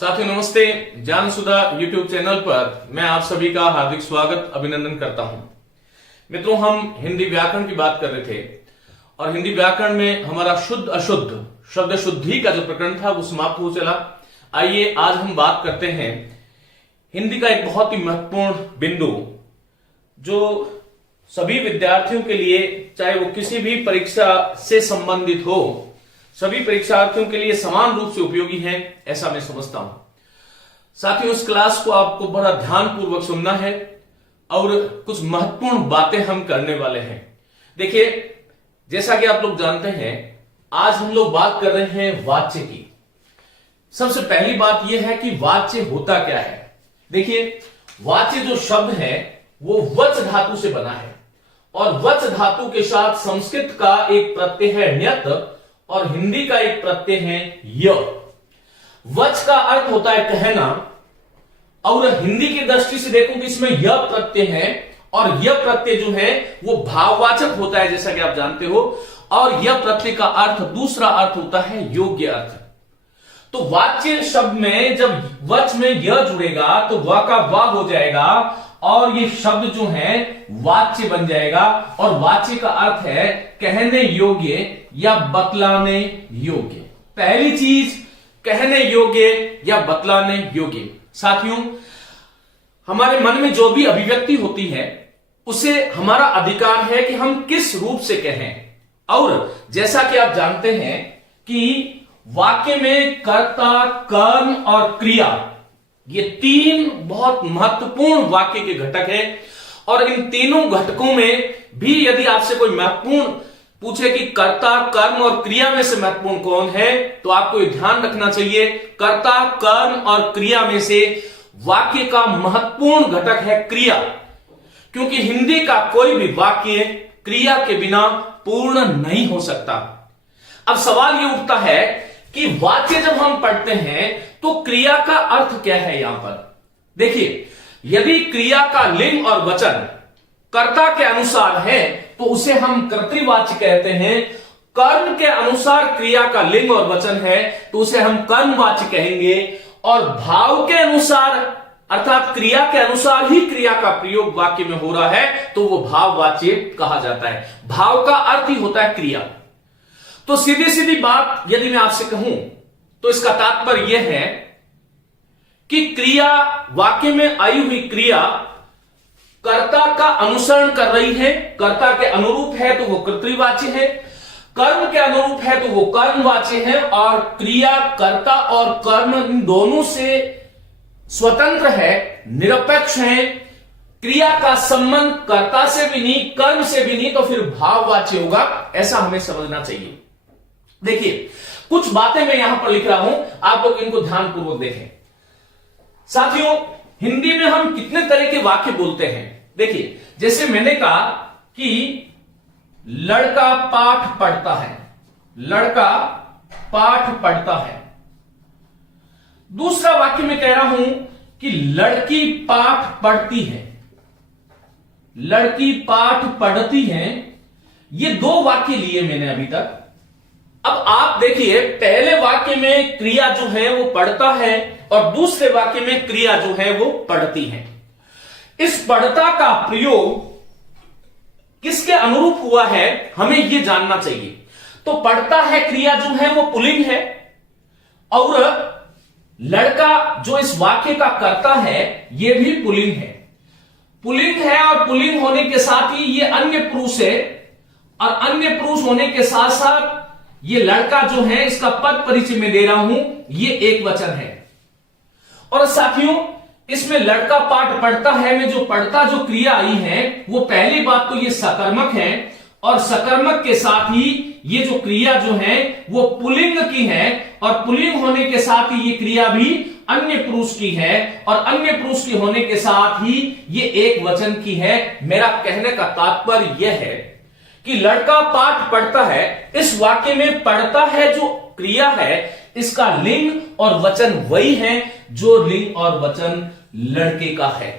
साथियों नमस्ते। Gyan Sudha YouTube channel पर मैं आप सभी का हार्दिक स्वागत अभिनंदन करता हूं। मित्रों, हम हिंदी व्याकरण की बात कर रहे थे और हिंदी व्याकरण में हमारा शुद्ध अशुद्ध शब्द शुद्धि का जो प्रकरण था वो समाप्त हो चला। आइए आज हम बात करते हैं हिंदी का एक बहुत ही महत्वपूर्ण बिंदु जो सभी विद्यार्थियों के लिए, चाहे वो किसी भी परीक्षा से संबंधित हो, सभी परीक्षार्थियों के लिए समान रूप से उपयोगी है, ऐसा मैं समझता हूं। साथियों, इस क्लास को आपको बड़ा ध्यानपूर्वक सुनना है और कुछ महत्वपूर्ण बातें हम करने वाले हैं। देखिए, जैसा कि आप लोग जानते हैं, आज हम लोग बात कर रहे हैं वाच्य की। सबसे पहली बात यह है कि वाच्य होता क्या है। देखिए, वाच्य जो शब्द है वो वच धातु से बना है और वच धातु के साथ संस्कृत का एक प्रत्यय है ण्यत और हिंदी का एक प्रत्यय है य। वच का अर्थ होता है कहना और हिंदी की दृष्टि से देखो कि इसमें य प्रत्यय है और यह प्रत्यय जो है वो भाववाचक होता है, जैसा कि आप जानते हो। और यह प्रत्यय का अर्थ, दूसरा अर्थ होता है योग्य अर्थ। तो वाच्य शब्द में जब वच में यह जुड़ेगा तो व का वा हो जाएगा और ये शब्द जो है वाच्य बन जाएगा। और वाच्य का अर्थ है कहने योग्य या बतलाने योग्य। पहली चीज, कहने योग्य या बतलाने योग्य। साथियों, हमारे मन में जो भी अभिव्यक्ति होती है उसे हमारा अधिकार है कि हम किस रूप से कहें। और जैसा कि आप जानते हैं कि वाक्य में कर्ता, कर्म और क्रिया, ये तीन बहुत महत्वपूर्ण वाक्य के घटक हैं। और इन तीनों घटकों में भी यदि आपसे कोई महत्वपूर्ण पूछे कि कर्ता, कर्म और क्रिया में से महत्वपूर्ण कौन है, तो आपको यह ध्यान रखना चाहिए, कर्ता, कर्म और क्रिया में से वाक्य का महत्वपूर्ण घटक है क्रिया। क्योंकि हिंदी का कोई भी वाक्य क्रिया के बिना पूर्ण नहीं हो सकता। अब सवाल यह उठता है कि वाक्य जब हम पढ़ते हैं तो क्रिया का अर्थ क्या है। यहां पर देखिए, यदि क्रिया का लिंग और वचन कर्ता के अनुसार है तो उसे हम कर्तृवाच्य कहते हैं। कर्म के अनुसार क्रिया का लिंग और वचन है तो उसे हम कर्मवाच्य कहेंगे। और भाव के अनुसार अर्थात क्रिया के अनुसार ही क्रिया का प्रयोग वाक्य में हो रहा है तो वो भाववाच्य कहा जाता है। भाव का अर्थ ही होता है क्रिया। तो सीधी सीधी बात यदि मैं आपसे कहूं तो इसका तात्पर्य यह है कि क्रिया, वाक्य में आई हुई क्रिया कर्ता का अनुसरण कर रही है, कर्ता के अनुरूप है तो वो कर्तृवाच्य है, कर्म के अनुरूप है तो वो कर्मवाच्य है। और क्रिया कर्ता और कर्म इन दोनों से स्वतंत्र है, निरपेक्ष है। क्रिया का संबंध कर्ता से भी नहीं, कर्म से भी नहीं, तो फिर भाववाच्य होगा, ऐसा हमें समझना चाहिए। देखिए, कुछ बातें मैं यहां पर लिख रहा हूं, आप लोग इनको ध्यानपूर्वक देखें। साथियों, हिंदी में हम कितने तरह के वाक्य बोलते हैं। देखिए, जैसे मैंने कहा कि लड़का पाठ पढ़ता है, लड़का पाठ पढ़ता है। दूसरा वाक्य में कह रहा हूं कि लड़की पाठ पढ़ती है, लड़की पाठ पढ़ती है। ये दो वाक्य लिए मैंने अभी तक। अब आप देखिए, पहले वाक्य में क्रिया जो है वो पढ़ता है और दूसरे वाक्य में क्रिया जो है वो पढ़ती है। इस पढ़ता का प्रयोग किसके अनुरूप हुआ है हमें यह जानना चाहिए। तो पढ़ता है क्रिया जो है वो पुल्लिंग है और लड़का जो इस वाक्य का कर्ता है ये भी पुल्लिंग है। पुल्लिंग है और पुल्लिंग होने के साथ ही ये अन्य पुरुष है और अन्य पुरुष होने के साथ साथ ये लड़का जो है, इसका पद परिचय में दे रहा हूं, ये एक वचन है। और साथियों, इसमें लड़का पाठ पढ़ता है में जो पढ़ता जो क्रिया आई है वो पहली बात तो ये सकर्मक है और सकर्मक के साथ ही ये जो क्रिया जो है वो पुल्लिंग की है और पुल्लिंग होने के साथ ही ये क्रिया भी अन्य पुरुष की है और अन्य पुरुष की होने के साथ ही ये एक वचन की है। मेरा कहने का तात्पर्य यह है कि लड़का पाठ पढ़ता है, इस वाक्य में पढ़ता है जो क्रिया है इसका लिंग और वचन वही है जो लिंग और वचन लड़के का है।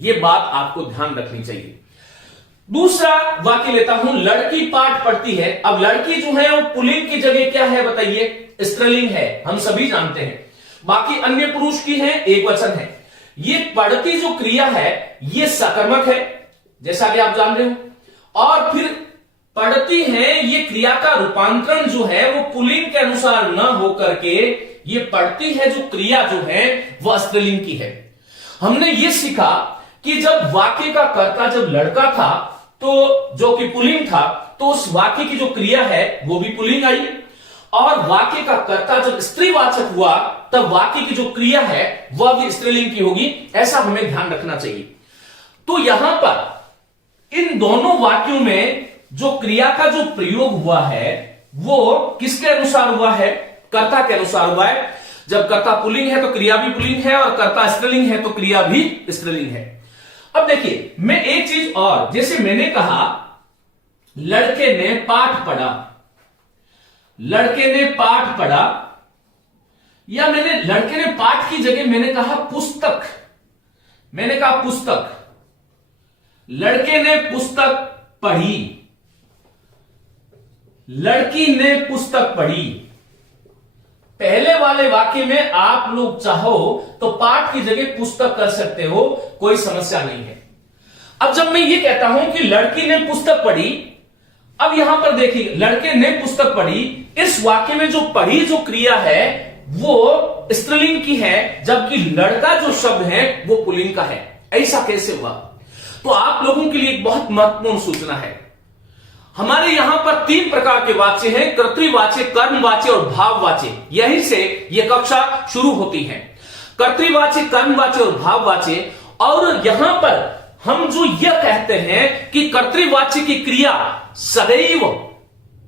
यह बात आपको ध्यान रखनी चाहिए। दूसरा वाक्य लेता हूं, लड़की पाठ पढ़ती है। अब लड़की जो है वो पुल्लिंग की जगह क्या है बताइए, स्त्रीलिंग है, हम सभी जानते हैं। बाकी अन्य पुरुष की है, एक वचन है। ये पढ़ती जो क्रिया है ये सकर्मक है, जैसा कि आप जान रहे हो। और फिर पढ़ती है ये क्रिया का रूपांतरण जो है वो पुल्लिंग के अनुसार न होकर के ये पढ़ती है जो क्रिया जो है वह स्त्रीलिंग की है। हमने ये सीखा कि जब वाक्य का कर्ता जब लड़का था तो जो कि पुल्लिंग था, तो उस वाक्य की जो क्रिया है वो भी पुल्लिंग आई, और वाक्य का कर्ता जब स्त्रीवाचक हुआ तब वाक्य की जो क्रिया है वह भी स्त्रीलिंग की होगी। ऐसा हमें ध्यान रखना चाहिए। तो यहां पर इन दोनों वाक्यों में जो क्रिया का जो प्रयोग हुआ है वो किसके अनुसार हुआ है? कर्ता के अनुसार हुआ है। जब कर्ता पुल्लिंग है तो क्रिया भी पुल्लिंग है, और कर्ता स्त्रीलिंग है तो क्रिया भी स्त्रीलिंग है। अब देखिए, मैं एक चीज और, जैसे मैंने कहा लड़के ने पाठ पढ़ा, लड़के ने पाठ पढ़ा, या मैंने लड़के ने पाठ की जगह मैंने कहा पुस्तक, मैंने कहा पुस्तक, लड़के ने पुस्तक पढ़ी, लड़की ने पुस्तक पढ़ी। पहले वाले वाक्य में आप लोग चाहो तो पाठ की जगह पुस्तक कर सकते हो, कोई समस्या नहीं है। अब जब मैं ये कहता हूं कि लड़की ने पुस्तक पढ़ी, अब यहां पर देखिए लड़के ने पुस्तक पढ़ी, इस वाक्य में जो पढ़ी जो क्रिया है वो स्त्रीलिंग की है, जबकि लड़का जो शब्द है वो पुल्लिंग का है। ऐसा कैसे हुआ? तो आप लोगों के लिए एक बहुत महत्वपूर्ण सूचना है। हमारे यहां पर 3 प्रकार के वाच्य हैं, कर्तृवाच्य, कर्मवाच्य और भाववाच्य। यहीं से यह कक्षा शुरू होती है, कर्तृवाच्य, कर्मवाच्य और भाववाच्य। और यहां पर हम जो यह कहते हैं कि कर्तृवाच्य की क्रिया सदैव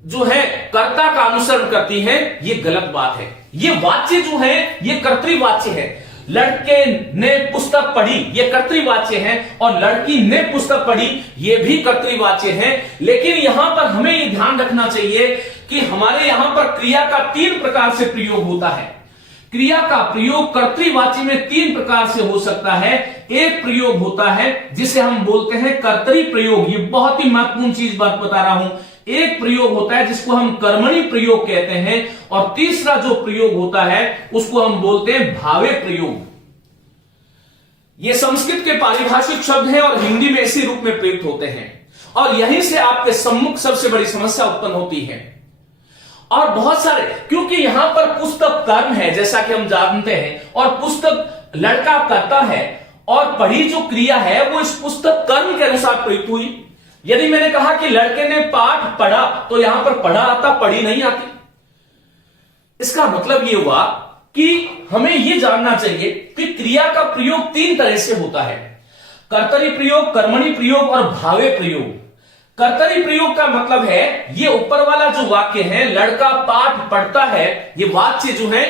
जो है कर्ता का अनुसरण करती है, यह गलत बात है। यह वाच्य जो है यह कर्तृवाच्य है। लड़के ने पुस्तक पढ़ी ये कर्तृवाच्य है, और लड़की ने पुस्तक पढ़ी ये भी कर्तृवाच्य है। लेकिन यहां पर हमें यह ध्यान रखना चाहिए कि हमारे यहां पर क्रिया का 3 प्रकार से प्रयोग होता है। क्रिया का प्रयोग कर्तृवाच्य में 3 प्रकार से हो सकता है। एक प्रयोग होता है जिसे हम बोलते हैं कर्तरी प्रयोग, ये बहुत ही महत्वपूर्ण चीज बात बता रहा हूं। एक प्रयोग होता है जिसको हम कर्मणि प्रयोग कहते हैं, और तीसरा जो प्रयोग होता है उसको हम बोलते हैं भावे प्रयोग। ये संस्कृत के पारिभाषिक शब्द हैं और हिंदी में इसी रूप में प्रयुक्त होते हैं, और यहीं से आपके सम्मुख सबसे बड़ी समस्या उत्पन्न होती है। और बहुत सारे, क्योंकि यहां पर पुस्तक कर्म है जैसा कि हम जानते हैं, और पुस्तक लड़का करता है, और पढ़ी जो क्रिया है वो इस पुस्तक कर्म के अनुसार प्रयुक्त हुई। यदि मैंने कहा कि लड़के ने पाठ पढ़ा तो यहां पर पढ़ा आता, पढ़ी नहीं आती। इसका मतलब यह हुआ कि हमें यह जानना चाहिए कि क्रिया का प्रयोग 3 तरह से होता है, कर्तरी प्रयोग, कर्मणि प्रयोग और भावे प्रयोग। कर्तरी प्रयोग का मतलब है ये ऊपर वाला जो वाक्य है, लड़का पाठ पढ़ता है, ये वाच्य जो है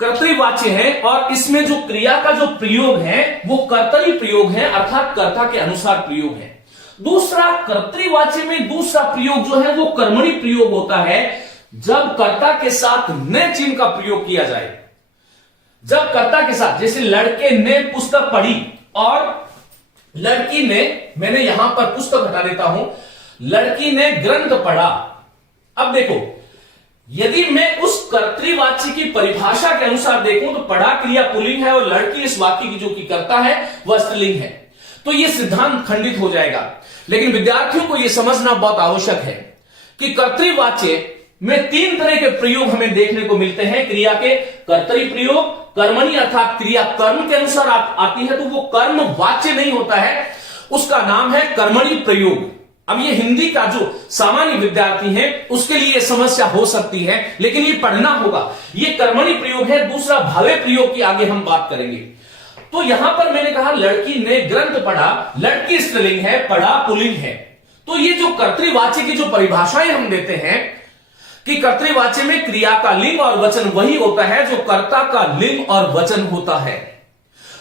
कर्तृवाच्य है, और इसमें जो क्रिया का जो प्रयोग है वो कर्तरी प्रयोग है, अर्थात कर्ता के अनुसार प्रयोग है। दूसरा कर्तृवाच्य में दूसरा प्रयोग जो है वो कर्मणि प्रयोग होता है, जब कर्ता के साथ ने चिन्ह का प्रयोग किया जाए। जब कर्ता के साथ, जैसे लड़के ने पुस्तक पढ़ी और लड़की ने, मैंने यहां पर पुस्तक हटा देता हूं, लड़की ने ग्रंथ पढ़ा। अब देखो, यदि मैं उस कर्तृवाच्य की परिभाषा के अनुसार देखूं तो पढ़ा क्रिया पुल्लिंग है और लड़की इस वाक्य की जो कि करता है वह स्त्रीलिंग है, तो यह सिद्धांत खंडित हो जाएगा। लेकिन विद्यार्थियों को यह समझना बहुत आवश्यक है कि कर्तृवाच्य में 3 तरह के प्रयोग हमें देखने को मिलते हैं। क्रिया के कर्तरी प्रयोग, कर्मणि अर्थात क्रिया कर्म के अनुसार आती है तो वो कर्म वाच्य नहीं होता है, उसका नाम है कर्मणि प्रयोग। अब ये हिंदी का जो सामान्य विद्यार्थी है उसके लिए समस्या हो सकती है, लेकिन ये पढ़ना होगा। ये कर्मणि प्रयोग है। दूसरा भावे प्रयोग की आगे हम बात करेंगे। तो यहां पर मैंने कहा लड़की ने ग्रंथ पढ़ा, लड़की स्त्रीलिंग है, पढ़ा पुल्लिंग है। तो ये जो कर्तृवाच्य की जो परिभाषाएं हम देते हैं कि कर्तृवाच्य में क्रिया का लिंग और वचन वही होता है जो कर्ता का लिंग और वचन होता है।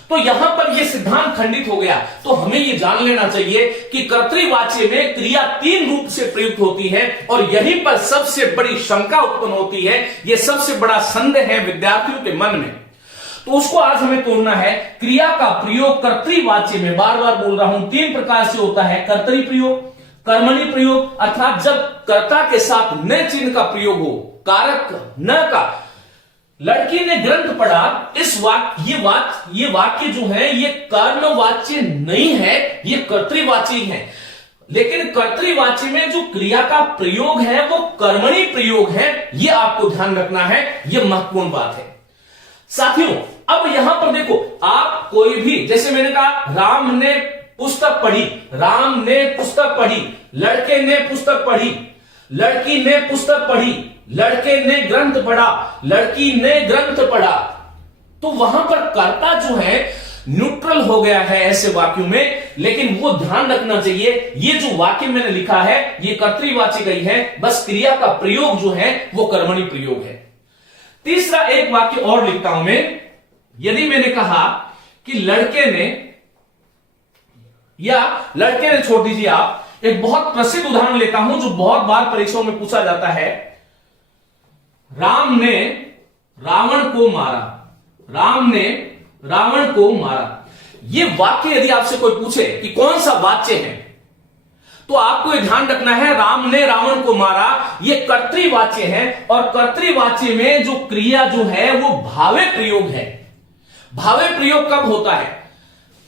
तो यहां पर यह सिद्धांत खंडित हो गया। तो हमें यह जान लेना चाहिए कि कर्तृवाच्य में क्रिया 3 रूप से प्रयुक्त होती है, और यहीं पर सबसे बड़ी शंका उत्पन्न होती है। यह सबसे बड़ा संदेह है विद्यार्थियों के मन में, तो उसको आज हमें तोड़ना है। क्रिया का प्रयोग कर्तृवाच्य में, बार बार बोल रहा हूं, 3 प्रकार से होता है। कर्तरी प्रयोग, कर्मणि प्रयोग अर्थात जब कर्ता के साथ न चिन्ह का प्रयोग हो, कारक न का, लड़की ने ग्रंथ पढ़ा, इस ये वाक्य जो है ये कर्मवाच्य नहीं है, ये कर्तृवाची है। लेकिन कर्तृवाची में जो क्रिया का प्रयोग है वो कर्मणि प्रयोग है, ये आपको ध्यान रखना है, ये महत्वपूर्ण बात है साथियों। अब यहां पर देखो, आप कोई भी, जैसे मैंने कहा राम ने पुस्तक पढ़ी, राम ने पुस्तक पढ़ी, लड़के ने पुस्तक पढ़ी, लड़की ने पुस्तक पढ़ी, लड़के ने ग्रंथ पढ़ा, लड़की ने ग्रंथ पढ़ा, तो वहां पर कर्ता जो है न्यूट्रल हो गया है ऐसे वाक्यों में। लेकिन वो ध्यान रखना चाहिए, ये जो वाक्य मैंने लिखा है ये कर्तृवाची गई है, बस क्रिया का प्रयोग जो है वो कर्मणि प्रयोग है। तीसरा एक वाक्य और लिखता हूं मैं, यदि मैंने कहा कि लड़के ने, या लड़के ने छोड़ दीजिए आप, एक बहुत प्रसिद्ध उदाहरण लेता हूं जो बहुत बार परीक्षाओं में पूछा जाता है, राम ने रावण को मारा, राम ने रावण को मारा। यह वाक्य यदि आपसे कोई पूछे कि कौन सा वाच्य है, तो आपको यह ध्यान रखना है राम ने रावण को मारा, यह कर्तृवाच्य है, और कर्तृवाच्य में जो क्रिया जो है वो भावे प्रयोग है। भावे प्रयोग कब होता है?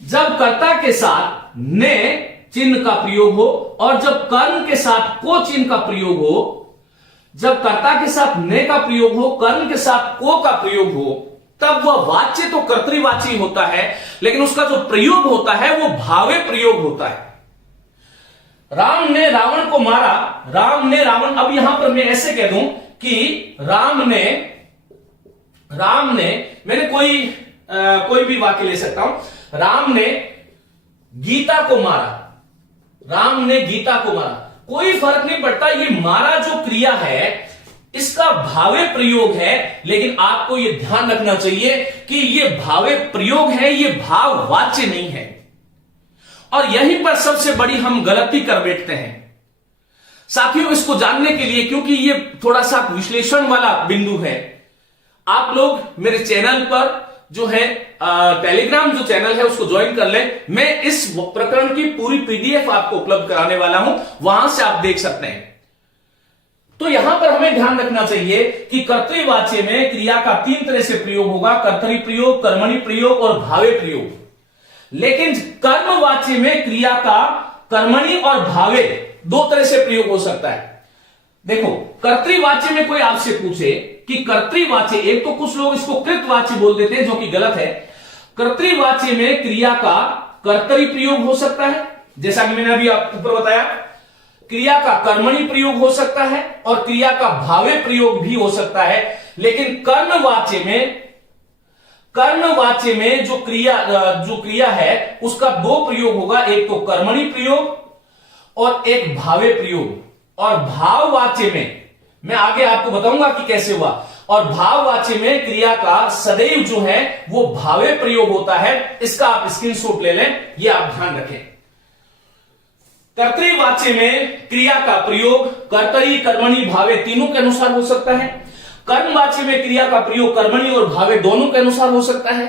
जब कर्ता के साथ ने चिन्ह का प्रयोग हो, और जब कर्म के साथ को चिन्ह का प्रयोग हो। जब कर्ता के साथ ने का प्रयोग हो, कर्म के साथ को का प्रयोग हो, तब वह वाच्य तो कर्तृवाची होता है, लेकिन उसका जो प्रयोग होता है वो भावे प्रयोग होता है। राम ने रावण को मारा, राम ने रावण, अब यहां पर मैं ऐसे कह दूं कि राम ने, मैंने कोई भी वाक्य ले सकता हूं, राम ने गीता को मारा, राम ने गीता को मारा, कोई फर्क नहीं पड़ता, ये मारा जो क्रिया है इसका भावे प्रयोग है। लेकिन आपको यह ध्यान रखना चाहिए कि यह भावे प्रयोग है, यह भाव वाच्य नहीं है। और यहीं पर सबसे बड़ी हम गलती कर बैठते हैं साथियों, इसको जानने के लिए, क्योंकि यह थोड़ा सा विश्लेषण वाला बिंदु है। आप लोग मेरे चैनल पर जो है टेलीग्राम जो चैनल है उसको ज्वाइन कर लें, मैं इस प्रकरण की पूरी पीडीएफ आपको उपलब्ध कराने वाला हूं, वहां से आप देख सकते हैं। तो यहां पर हमें ध्यान रखना चाहिए कि कर्तृवाच्य में क्रिया का 3 तरह से प्रयोग होगा, कर्तरी प्रयोग, कर्मणि प्रयोग और भावे प्रयोग। लेकिन कर्मवाच्य में क्रिया का कर्मणि और भावे 2 तरह से प्रयोग हो सकता है। देखो, कर्तृवाच्य में कोई आपसे पूछे कि कर्तृवाच्य, एक तो कुछ लोग इसको कृतवाच्य बोल देते हैं जो कि गलत है। कर्तृवाच्य में क्रिया का कर्तरी प्रयोग हो सकता है, जैसा कि मैंने अभी आपको ऊपर बताया, क्रिया का कर्मणि प्रयोग हो सकता है और क्रिया का भावे प्रयोग भी हो सकता है। लेकिन कर्मवाच्य में जो क्रिया है उसका 2 प्रयोग होगा, एक तो कर्मणि प्रयोग और एक भावे प्रयोग। और भाववाच्य में मैं आगे आपको बताऊंगा कि कैसे हुआ। और भाववाच्य में क्रिया का सदैव जो है वो भावे प्रयोग होता है, इसका आप स्क्रीनशॉट ले लें, ये आप ध्यान रखें। कर्तृवाच्य में क्रिया का प्रयोग कर्तरी, कर्मणि, भावे तीनों के अनुसार हो सकता है। कर्मवाच्य में क्रिया का प्रयोग कर्मणि और भावे दोनों के अनुसार हो सकता है।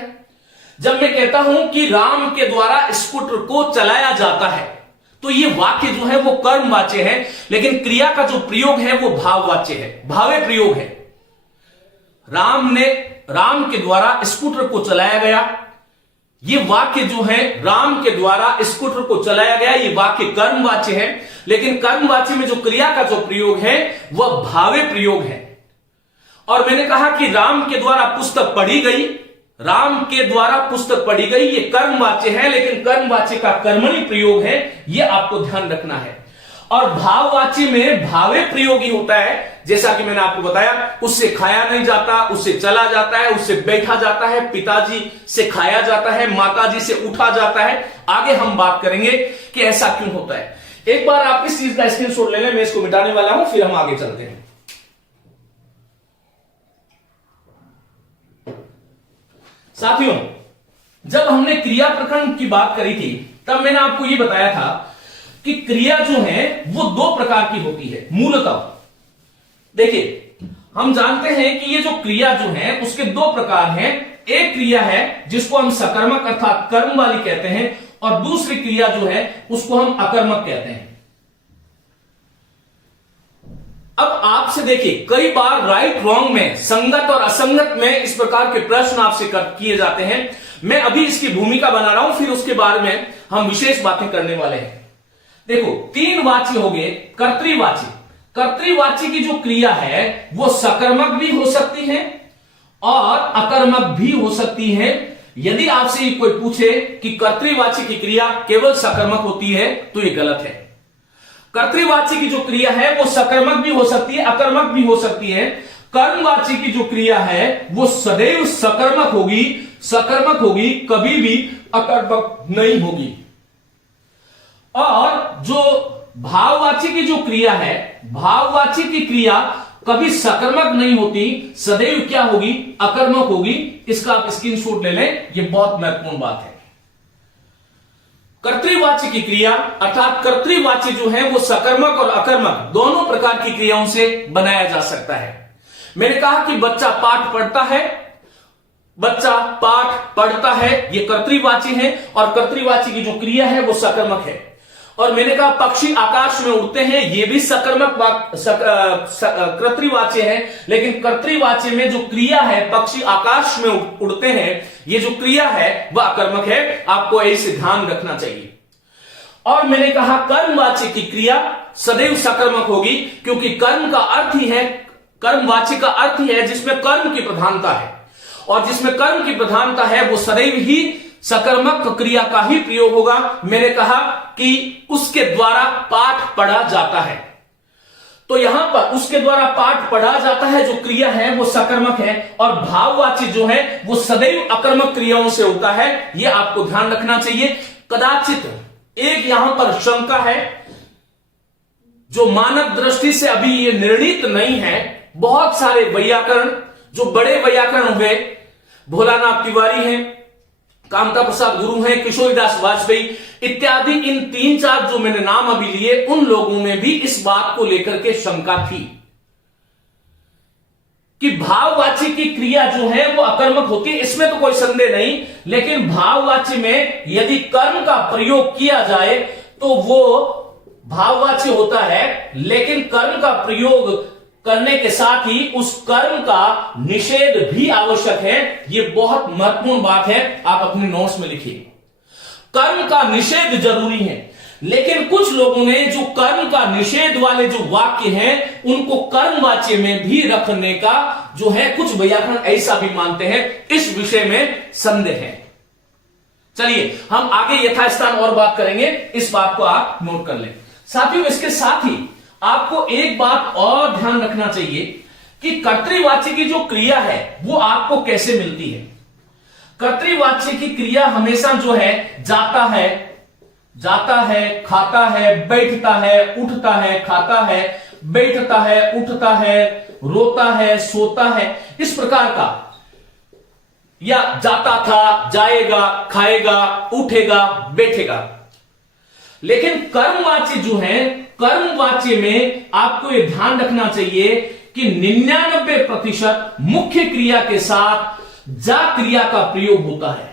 जब मैं कहता हूं कि राम के द्वारा स्कूटर को चलाया जाता है, तो ये वाक्य जो है वो कर्मवाच्य है, लेकिन क्रिया का जो प्रयोग है वो भाववाच्य है, भावे प्रयोग है। राम के द्वारा स्कूटर को चलाया गया, ये वाक्य जो है राम के द्वारा स्कूटर को चलाया गया, ये वाक्य कर्मवाच्य है। लेकिन कर्मवाच्य में जो क्रिया का जो प्रयोग है वह भावे प्रयोग है। और मैंने कहा कि राम के द्वारा पुस्तक पढ़ी गई, राम के द्वारा पुस्तक पढ़ी गई, ये कर्मवाच्य है, लेकिन कर्मवाच्य का कर्मणि प्रयोग है, ये आपको ध्यान रखना है। और भाववाच्य में भावे प्रयोग ही होता है, जैसा कि मैंने आपको बताया, उससे खाया नहीं जाता, उससे चला जाता है, उससे बैठा जाता है, पिताजी से खाया जाता है, माताजी से उठा जाता है। आगे हम बात करेंगे कि ऐसा क्यों होता है। एक बार आप इस चीज का स्क्रीनशॉट ले लें, मैं इसको मिटाने वाला हूं, फिर हम आगे चलते हैं। साथियों, जब हमने क्रिया प्रकरण की बात करी थी तब मैंने आपको यह बताया था कि क्रिया जो है वो 2 प्रकार की होती है मूलतः। देखिए, हम जानते हैं कि ये जो क्रिया जो है उसके 2 प्रकार हैं। एक क्रिया है जिसको हम सकर्मक अर्थात कर्म वाली कहते हैं, और दूसरी क्रिया जो है उसको हम अकर्मक कहते हैं। अब आपसे देखिए, कई बार राइट रॉन्ग में, संगत और असंगत में इस प्रकार के प्रश्न आपसे किए जाते हैं। मैं अभी इसकी भूमिका बना रहा हूं, फिर उसके बारे में हम विशेष बातें करने वाले हैं। देखो, 3 वाच्य हो गए। कर्तृवाची, कर्तृवाची की जो क्रिया है वो सकर्मक भी हो सकती है और अकर्मक भी हो सकती है। यदि आपसे कोई पूछे कि कर्तृवाची की क्रिया केवल सकर्मक होती है तो यह गलत है। कर्तृवाची की जो क्रिया है वो सकर्मक भी हो सकती है, अकर्मक भी हो सकती है। कर्मवाची की जो क्रिया है वो सदैव सकर्मक होगी, सकर्मक होगी, कभी भी अकर्मक नहीं होगी। और जो भाववाची की जो क्रिया है, भाववाची की क्रिया कभी सकर्मक नहीं होती, सदैव क्या होगी, अकर्मक होगी। इसका आप स्क्रीनशॉट ले लें, यह बहुत महत्वपूर्ण बात है। कर्तृवाची की क्रिया अर्थात कर्तृवाची जो है वो सकर्मक और अकर्मक दोनों प्रकार की क्रियाओं से बनाया जा सकता है। मैंने कहा कि बच्चा पाठ पढ़ता है, बच्चा पाठ पढ़ता है, ये कर्तृवाची है, और कर्तृवाची की जो क्रिया है वो सकर्मक है। और मैंने कहा पक्षी आकाश में उड़ते हैं, ये भी सकर्मक कर्तृवाची है, लेकिन कर्तृवाची में जो क्रिया है पक्षी आकाश में उड़ते हैं, ये जो क्रिया है वह अकर्मक है। आपको ऐसे ध्यान रखना चाहिए। और मैंने कहा कर्मवाची की क्रिया सदैव सकर्मक होगी, क्योंकि कर्म का अर्थ ही है, कर्मवाची का अर्थ ही है जिसमें कर्म की प्रधानता है, और जिसमें कर्म की प्रधानता है वो सदैव ही सकर्मक क्रिया का ही प्रयोग होगा। मैंने कहा कि उसके द्वारा पाठ पढ़ा जाता है, तो यहां पर उसके द्वारा पाठ पढ़ा जाता है जो क्रिया है वो सकर्मक है, और भाववाची जो है वो सदैव अकर्मक क्रियाओं से होता है। यह आपको ध्यान रखना चाहिए। कदाचित एक यहां पर शंका है जो मानव दृष्टि से अभी ये निर्णित नहीं है। बहुत सारे वैयाकरण, जो बड़े वैयाकरण हुए, भोलानाथ तिवारी हैं, कामता प्रसाद गुरु हैं, किशोरीदास वाजपेयी इत्यादि, इन 3-4 जो मैंने नाम अभी लिए, उन लोगों में भी इस बात को लेकर के शंका थी कि भाववाची की क्रिया जो है वो अकर्मक होती है। इसमें तो कोई संदेह नहीं, लेकिन भाववाची में यदि कर्म का प्रयोग किया जाए तो वो भाववाची होता है, लेकिन कर्म का प्रयोग करने के साथ ही उस कर्म का निषेध भी आवश्यक है। यह बहुत महत्वपूर्ण बात है, आप अपने नोट्स में लिखिए। कर्म का निषेध जरूरी है, लेकिन कुछ लोगों ने जो कर्म का निषेध वाले जो वाक्य हैं उनको कर्मवाच्य में भी रखने का जो है, कुछ व्याकरण ऐसा भी मानते हैं। इस विषय में संदेह है। चलिए हम आगे यथास्थान और बात करेंगे, इस बात को आप नोट कर लें। साथियों, इसके साथ ही आपको एक बात और ध्यान रखना चाहिए कि कर्तृवाची की जो क्रिया है वो आपको कैसे मिलती है। कर्तृवाची की क्रिया हमेशा जो है जाता है, खाता है, बैठता है, उठता है, खाता है, बैठता है, उठता है, रोता है, सोता है, इस प्रकार का, या जाता था, जाएगा, खाएगा, उठेगा, बैठेगा। लेकिन कर्मवाची जो है, कर्मवाची में आपको यह ध्यान रखना चाहिए कि 99% मुख्य क्रिया के साथ जा क्रिया का प्रयोग होता है।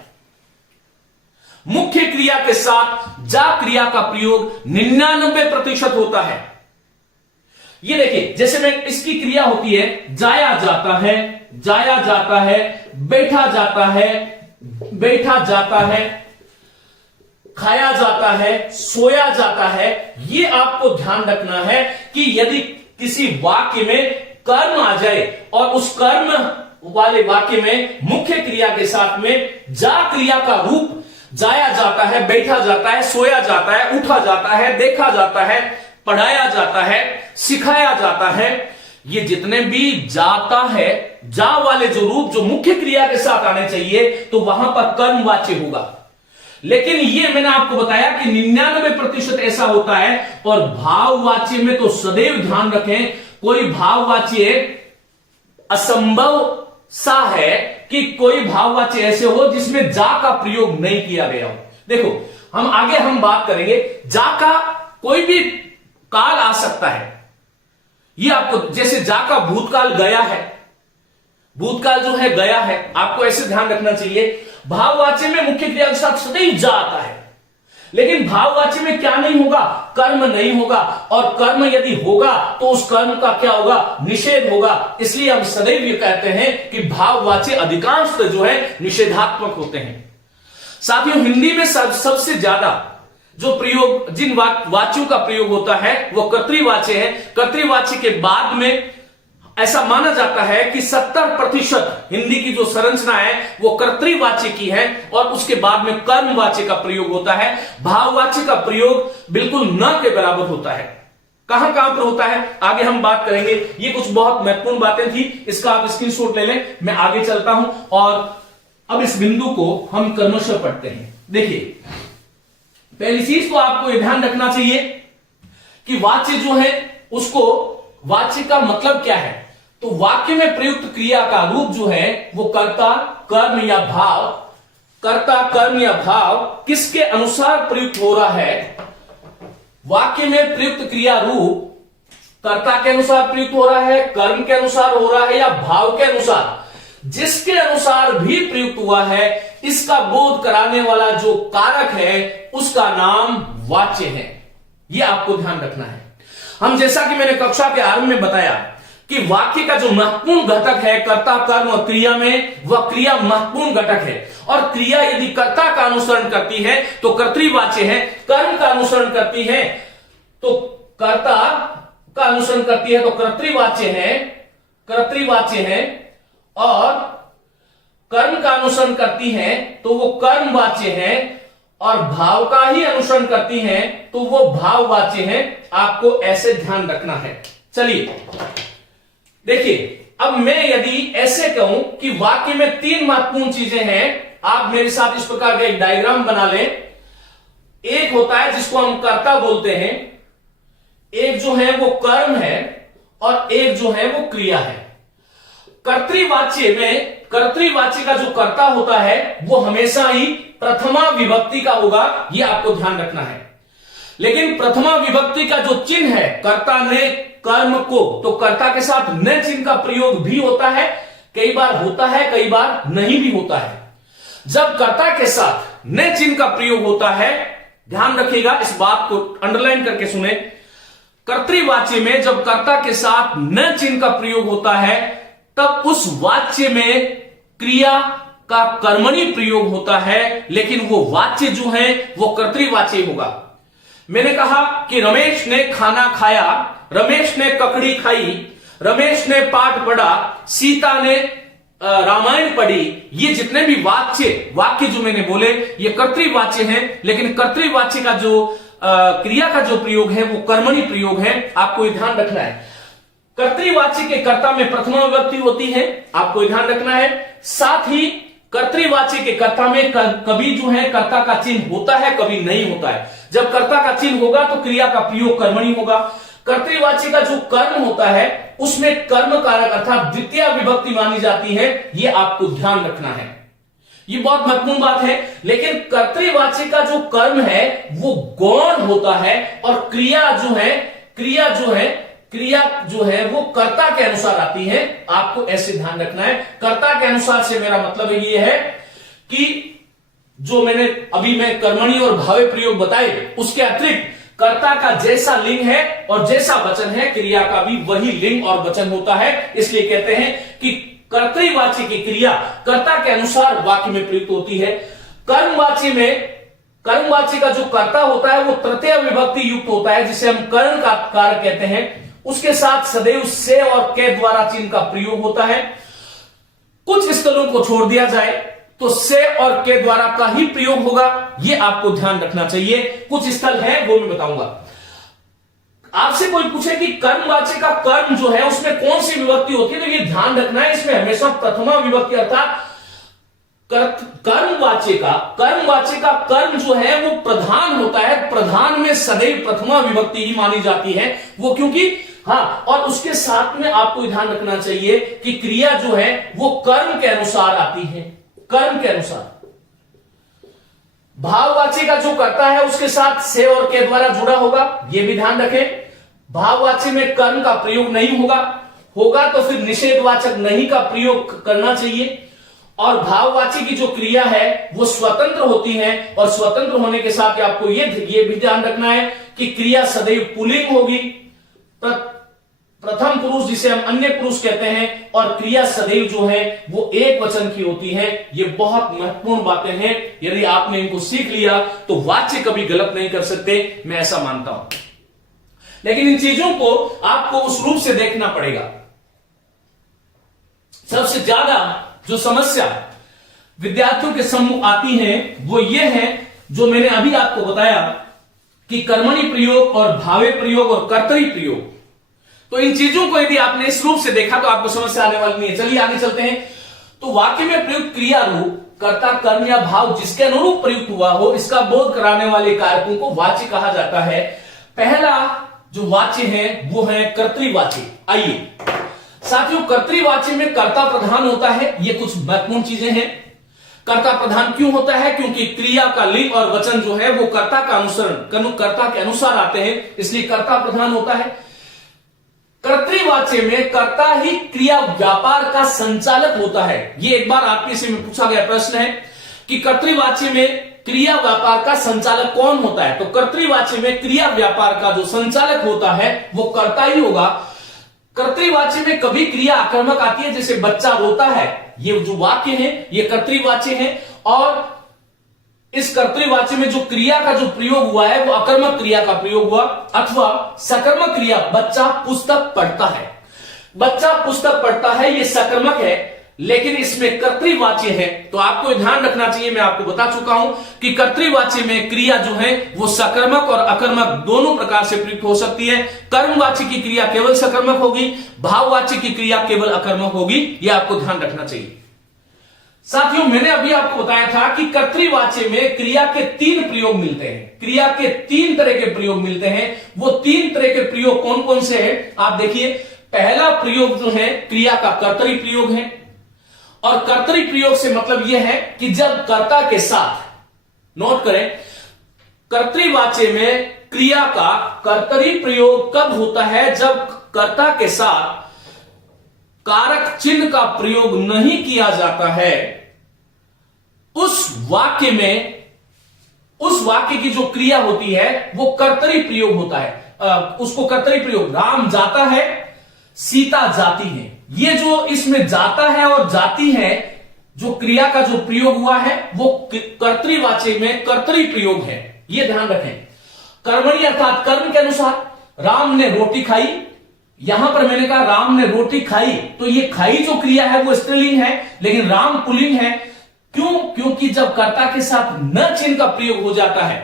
मुख्य क्रिया के साथ जा क्रिया का प्रयोग 99% होता है। ये देखिए, जैसे में इसकी क्रिया होती है जाया जाता है, जाया जाता है, बैठा जाता है, बैठा जाता है, खाया जाता है, सोया जाता है। ये आपको ध्यान रखना है कि यदि किसी वाक्य में कर्म आ जाए और उस कर्म वाले वाक्य में मुख्य क्रिया के साथ में जा क्रिया का रूप जाया जाता है, बैठा जाता है, सोया जाता है, उठा जाता है, देखा जाता है, पढ़ाया जाता है, सिखाया जाता है, ये जितने भी जाता है, जा वाले जो रूप जो मुख्य क्रिया के साथ आने चाहिए, तो वहां पर कर्मवाच्य होगा। लेकिन ये मैंने आपको बताया कि 99% ऐसा होता है। और भाववाच्य में तो सदैव ध्यान रखें, कोई भाववाच्य असंभव सा है कि कोई भाववाच्य ऐसे हो जिसमें जा का प्रयोग नहीं किया गया हो। देखो, हम आगे बात करेंगे, जा का कोई भी काल आ सकता है। ये आपको, जैसे जा का भूतकाल गया है, भूतकाल जो है गया है, आपको ऐसे ध्यान रखना चाहिए। भाववाच्य में मुख्य क्रिया के साथ सदैव जा आता है, लेकिन भाववाची में क्या नहीं होगा? कर्म नहीं होगा, और कर्म यदि होगा तो उस कर्म का क्या होगा? निषेध होगा। इसलिए हम सदैव ये कहते हैं कि भाववाची अधिकांश जो है निषेधात्मक होते हैं। साथियों, हिंदी में सबसे ज्यादा जो प्रयोग, जिन वाच्यों का प्रयोग होता है वो कर्तृवाच्य है। कर्तृवाच्य के बाद में ऐसा माना जाता है कि 70% हिंदी की जो संरचना है वो कर्तृवाच्य की है, और उसके बाद में कर्मवाच्य का प्रयोग होता है। भाववाच्य का प्रयोग बिल्कुल न के बराबर होता है। कहां कहां पर होता है आगे हम बात करेंगे। ये कुछ बहुत महत्वपूर्ण बातें थी, इसका आप स्क्रीनशॉट ले लें। मैं आगे चलता हूं और अब इस बिंदु को हम क्रमशः पढ़ते हैं। देखिए, पहली चीज तो आपको यह ध्यान रखना चाहिए कि वाच्य जो है उसको, वाच्य का मतलब क्या है। तो वाक्य में प्रयुक्त क्रिया का रूप जो है वो कर्ता, कर्म या भाव, कर्ता, कर्म या भाव किसके अनुसार प्रयुक्त हो रहा है। वाक्य में प्रयुक्त क्रिया रूप कर्ता के अनुसार प्रयुक्त हो रहा है, कर्म के अनुसार हो रहा है या भाव के अनुसार, जिसके अनुसार भी प्रयुक्त हुआ है, इसका बोध कराने वाला जो कारक है उसका नाम वाच्य है। यह आपको ध्यान रखना है। हम, जैसा कि मैंने कक्षा के आरंभ में बताया कि वाक्य का जो महत्वपूर्ण घटक है कर्ता, कर्म और क्रिया में, वह क्रिया महत्वपूर्ण घटक है। और क्रिया यदि कर्ता का अनुसरण करती है तो कर्तृवाच्य है, कर्म का अनुसरण करती है तो कर्ता का अनुसरण करती है तो कर्तृवाच्य है, कर्तृवाच्य है, और कर्म का अनुसरण करती है तो वो कर्मवाच्य है, और भाव का ही अनुसरण करती है तो वो भाववाच्य है। आपको ऐसे ध्यान रखना है। चलिए देखिए, अब मैं यदि ऐसे कहूं कि वाक्य में 3 महत्वपूर्ण चीजें हैं, आप मेरे साथ इस प्रकार का एक डायग्राम बना लें। एक होता है जिसको हम कर्ता बोलते हैं, एक जो है वो कर्म है, और एक जो है वो क्रिया है। कर्तृवाच्य में, कर्तृवाच्य का जो कर्ता होता है वो हमेशा ही प्रथमा विभक्ति का होगा, यह आपको ध्यान रखना है। लेकिन प्रथमा विभक्ति का जो चिन्ह है, कर्ता ने कर्म को, तो कर्ता के साथ न चिन्ह का प्रयोग भी होता है, कई बार होता है, कई बार नहीं भी होता है। जब कर्ता के साथ न चिन्ह का प्रयोग होता है, ध्यान रखिएगा, इस बात को अंडरलाइन करके सुने, कर्तृवाच्य में जब कर्ता के साथ न चिन्ह का प्रयोग होता है तब उस वाच्य में क्रिया का कर्मणि प्रयोग होता है, लेकिन वो वाच्य जो है वो कर्तृवाच्य होगा। मैंने कहा कि रमेश ने खाना खाया, रमेश ने ककड़ी खाई, रमेश ने पाठ पढ़ा, सीता ने रामायण पढ़ी। ये जितने भी वाक्य जो मैंने बोले ये कर्तृवाच्य हैं, लेकिन कर्तृवाच्य का जो क्रिया का जो प्रयोग है वो कर्मणि प्रयोग है। आपको ये ध्यान रखना है। कर्तृवाच्य के कर्ता में प्रथमा विभक्ति होती है, आपको ध्यान रखना है। साथ ही कर्तृवाच्य के कर्ता में कभी जो है कर्ता का चिन्ह होता है, कभी नहीं होता है। जब कर्ता का चिन्ह होगा तो क्रिया का प्रयोग कर्मणि होगा। कर्तृवाच्य का जो कर्म होता है उसमें कर्म कारक अर्थात द्वितीय विभक्ति मानी जाती है, यह आपको ध्यान रखना है। ये बहुत महत्वपूर्ण बात है। लेकिन कर्तृवाच्य का जो कर्म है वो गौण होता है, और क्रिया जो है वो कर्ता के अनुसार आती है। आपको ऐसे ध्यान रखना है। कर्ता के अनुसार से मेरा मतलब ये है कि जो मैंने अभी मैं कर्मणि और भावे प्रयोग बताए, उसके अतिरिक्त कर्ता का जैसा लिंग है और जैसा वचन है, क्रिया का भी वही लिंग और वचन होता है। इसलिए कहते हैं कि कर्तृवाच्य की क्रिया कर्ता के अनुसार वाक्य में प्रयुक्त होती है। कर्मवाच्य में, कर्मवाच्य का जो कर्ता होता है वो तृतीय विभक्ति युक्त होता है, जिसे हम कर्ण का कारक कहते हैं। उसके साथ सदैव से और के द्वारा चिन्ह का प्रयोग होता है। कुछ स्थलों को छोड़ दिया जाए तो से और के द्वारा का ही प्रयोग होगा, यह आपको ध्यान रखना चाहिए। कुछ स्थल है वो मैं बताऊंगा। आपसे कोई पूछे कि कर्मवाच्य का कर्म जो है उसमें कौन सी विभक्ति होती है, तो ये ध्यान रखना है, इसमें हमेशा प्रथमा विभक्ति अर्थात कर्मवाच्य का कर्म जो है वो प्रधान होता है। प्रधान में सदैव प्रथमा विभक्ति ही मानी जाती है वो, क्योंकि और उसके साथ में आपको ध्यान रखना चाहिए कि क्रिया जो है वो कर्म के अनुसार आती है, कर्म के अनुसार। भाववाच्य का जो करता है उसके साथ से और के द्वारा जुड़ा होगा, यह भी ध्यान रखें। भाववाच्य में कर्म का प्रयोग नहीं होगा तो फिर निषेधवाचक नहीं का प्रयोग करना चाहिए। और भाववाची की जो क्रिया है वो स्वतंत्र होती है, और स्वतंत्र होने के साथ आपको ये भी ध्यान रखना है कि क्रिया सदैव पुल्लिंग होगी, प्रथम पुरुष जिसे हम अन्य पुरुष कहते हैं, और क्रिया सदैव जो है वो एक वचन की होती है। ये बहुत महत्वपूर्ण बातें हैं, यदि आपने इनको सीख लिया तो वाच्य कभी गलत नहीं कर सकते, मैं ऐसा मानता हूं। लेकिन इन चीजों को आपको उस रूप से देखना पड़ेगा। सबसे ज्यादा जो समस्या विद्यार्थियों के सम्मुख आती है वो ये है, जो मैंने अभी आपको बताया कि कर्मणि प्रयोग और भावे प्रयोग और कर्तरी प्रयोग। तो इन चीजों को यदि आपने इस रूप से देखा तो आपको समस्या आने वाली नहीं है। चलिए आगे चलते हैं। तो वाक्य में प्रयुक्त क्रिया रूप कर्ता कर्म या भाव जिसके अनुरूप प्रयुक्त हुआ हो, इसका बोध कराने वाले कारकों को वाच्य कहा जाता है। पहला जो वाच्य है वो है कर्तृवाच्य। आइए साथियों, कर्तृवाच्य में कर्ता प्रधान होता है। ये कुछ महत्वपूर्ण चीजें हैं। कर्ता प्रधान क्यों होता है? क्योंकि क्रिया का लिंग और वचन जो है वो कर्ता का अनुसरण कर्ता के अनुसार आते हैं, इसलिए कर्ता प्रधान होता है। कर्तृवाच्य में कर्ता ही क्रिया व्यापार का संचालक होता है। ये एक बार आरपीएससी में पूछा गया प्रश्न है कि कर्तृवाच्य में क्रिया व्यापार का संचालक कौन होता है? तो कर्तृवाच्य में क्रिया व्यापार का जो संचालक होता है वो कर्ता ही होगा। कर्तृवाच्य में कभी क्रिया आक्रामक आती है, जैसे बच्चा रोता है, ये जो वाक्य है ये कर्तृवाच्य है, और इस कर्तृवाच्य में जो क्रिया का जो प्रयोग हुआ है वो अकर्मक क्रिया का प्रयोग हुआ, अथवा सकर्मक क्रिया बच्चा पुस्तक पढ़ता है। बच्चा पुस्तक पढ़ता है ये सकर्मक है, लेकिन इसमें कर्तृवाच्य है। तो आपको ध्यान रखना चाहिए, मैं आपको बता चुका हूं कि कर्तृवाच्य में क्रिया जो है वो सकर्मक और अकर्मक दोनों प्रकार से प्रयुक्त हो सकती है। कर्मवाच्य की क्रिया केवल सकर्मक होगी, भाववाच्य की क्रिया केवल अकर्मक होगी। यह आपको ध्यान रखना चाहिए। साथियों, मैंने अभी आपको बताया था कि कर्तृवाच्य में क्रिया के 3 प्रयोग मिलते हैं। क्रिया के 3 तरह के प्रयोग मिलते हैं। वो 3 तरह के प्रयोग कौन कौन से हैं आप देखिए। पहला प्रयोग जो है क्रिया का कर्तरी प्रयोग है, और कर्तरी प्रयोग से मतलब यह है कि जब कर्ता के साथ, नोट करें, कर्तृवाच्य में क्रिया का कर्तरी प्रयोग कब होता है? जब कर्ता के साथ कारक चिन्ह का प्रयोग नहीं किया जाता है। उस वाक्य में, उस वाक्य की जो क्रिया होती है वो कर्तरी प्रयोग होता है। उसको कर्तरी प्रयोग, राम जाता है, सीता जाती है। ये जो इसमें जाता है और जाती है, जो क्रिया का जो प्रयोग हुआ है वो कर्तृवाच्य में कर्तरी प्रयोग है। ये ध्यान रखें। कर्मणि अर्थात कर्म के अनुसार। राम ने रोटी खाई, यहां पर मैंने कहा राम ने रोटी खाई, तो ये खाई जो क्रिया है वो स्त्रीलिंग है, लेकिन राम पुल्लिंग है। क्यों? क्योंकि जब कर्ता के साथ न चिन्ह का प्रयोग हो जाता है,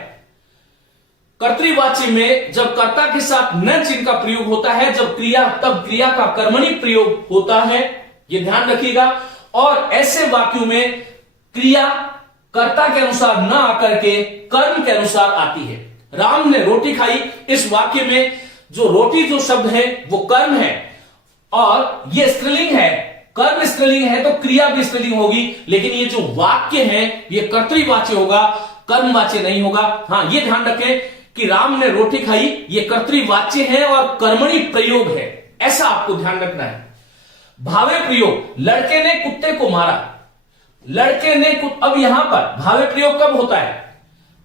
कर्तृवाच्य में जब कर्ता के साथ न चिन्ह का प्रयोग होता है, जब क्रिया, तब क्रिया का कर्मणि प्रयोग होता है। यह ध्यान रखिएगा। और ऐसे वाक्यों में क्रिया कर्ता के अनुसार न आकर के कर्म के अनुसार आती है। राम ने रोटी खाई, इस वाक्य में जो रोटी जो शब्द है वो कर्म है, और ये स्त्रीलिंग है। कर्म स्त्रीलिंग है तो क्रिया भी स्त्रीलिंग होगी, लेकिन ये जो वाक्य है ये कर्तृवाच्य होगा, कर्मवाच्य नहीं होगा। हां, ये ध्यान रखें कि राम ने रोटी खाई, ये कर्तृवाच्य है और कर्मणि प्रयोग है, ऐसा आपको ध्यान रखना है। भावे प्रयोग, लड़के ने कुत्ते को मारा, लड़के ने अब यहां पर भावे प्रयोग कब होता है?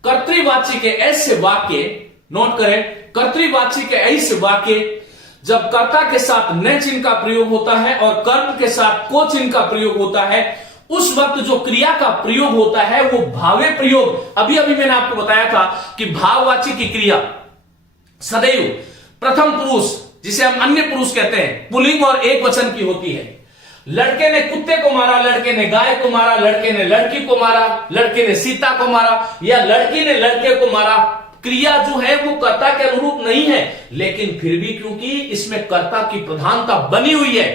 कर्तृवाच्य के ऐसे वाक्य, नोट करें, कर्तृवाच्य के ऐसे वाक्य जब कर्ता के साथ न चिन्ह का प्रयोग होता है और कर्म के साथ को चिन्ह का प्रयोग होता है, उस वक्त जो क्रिया का प्रयोग होता है वो भावे प्रयोग। अभी अभी मैंने आपको बताया था कि भाववाची की क्रिया सदैव प्रथम पुरुष, जिसे हम अन्य पुरुष कहते हैं, पुल्लिंग और एक वचन की होती है। लड़के ने कुत्ते को मारा, लड़के ने गाय को मारा, लड़के ने लड़की को मारा, लड़के ने सीता को मारा, या लड़की ने लड़के को मारा। क्रिया जो है वो कर्ता के अनुरूप नहीं है, लेकिन फिर भी क्योंकि इसमें कर्ता की प्रधानता बनी हुई है,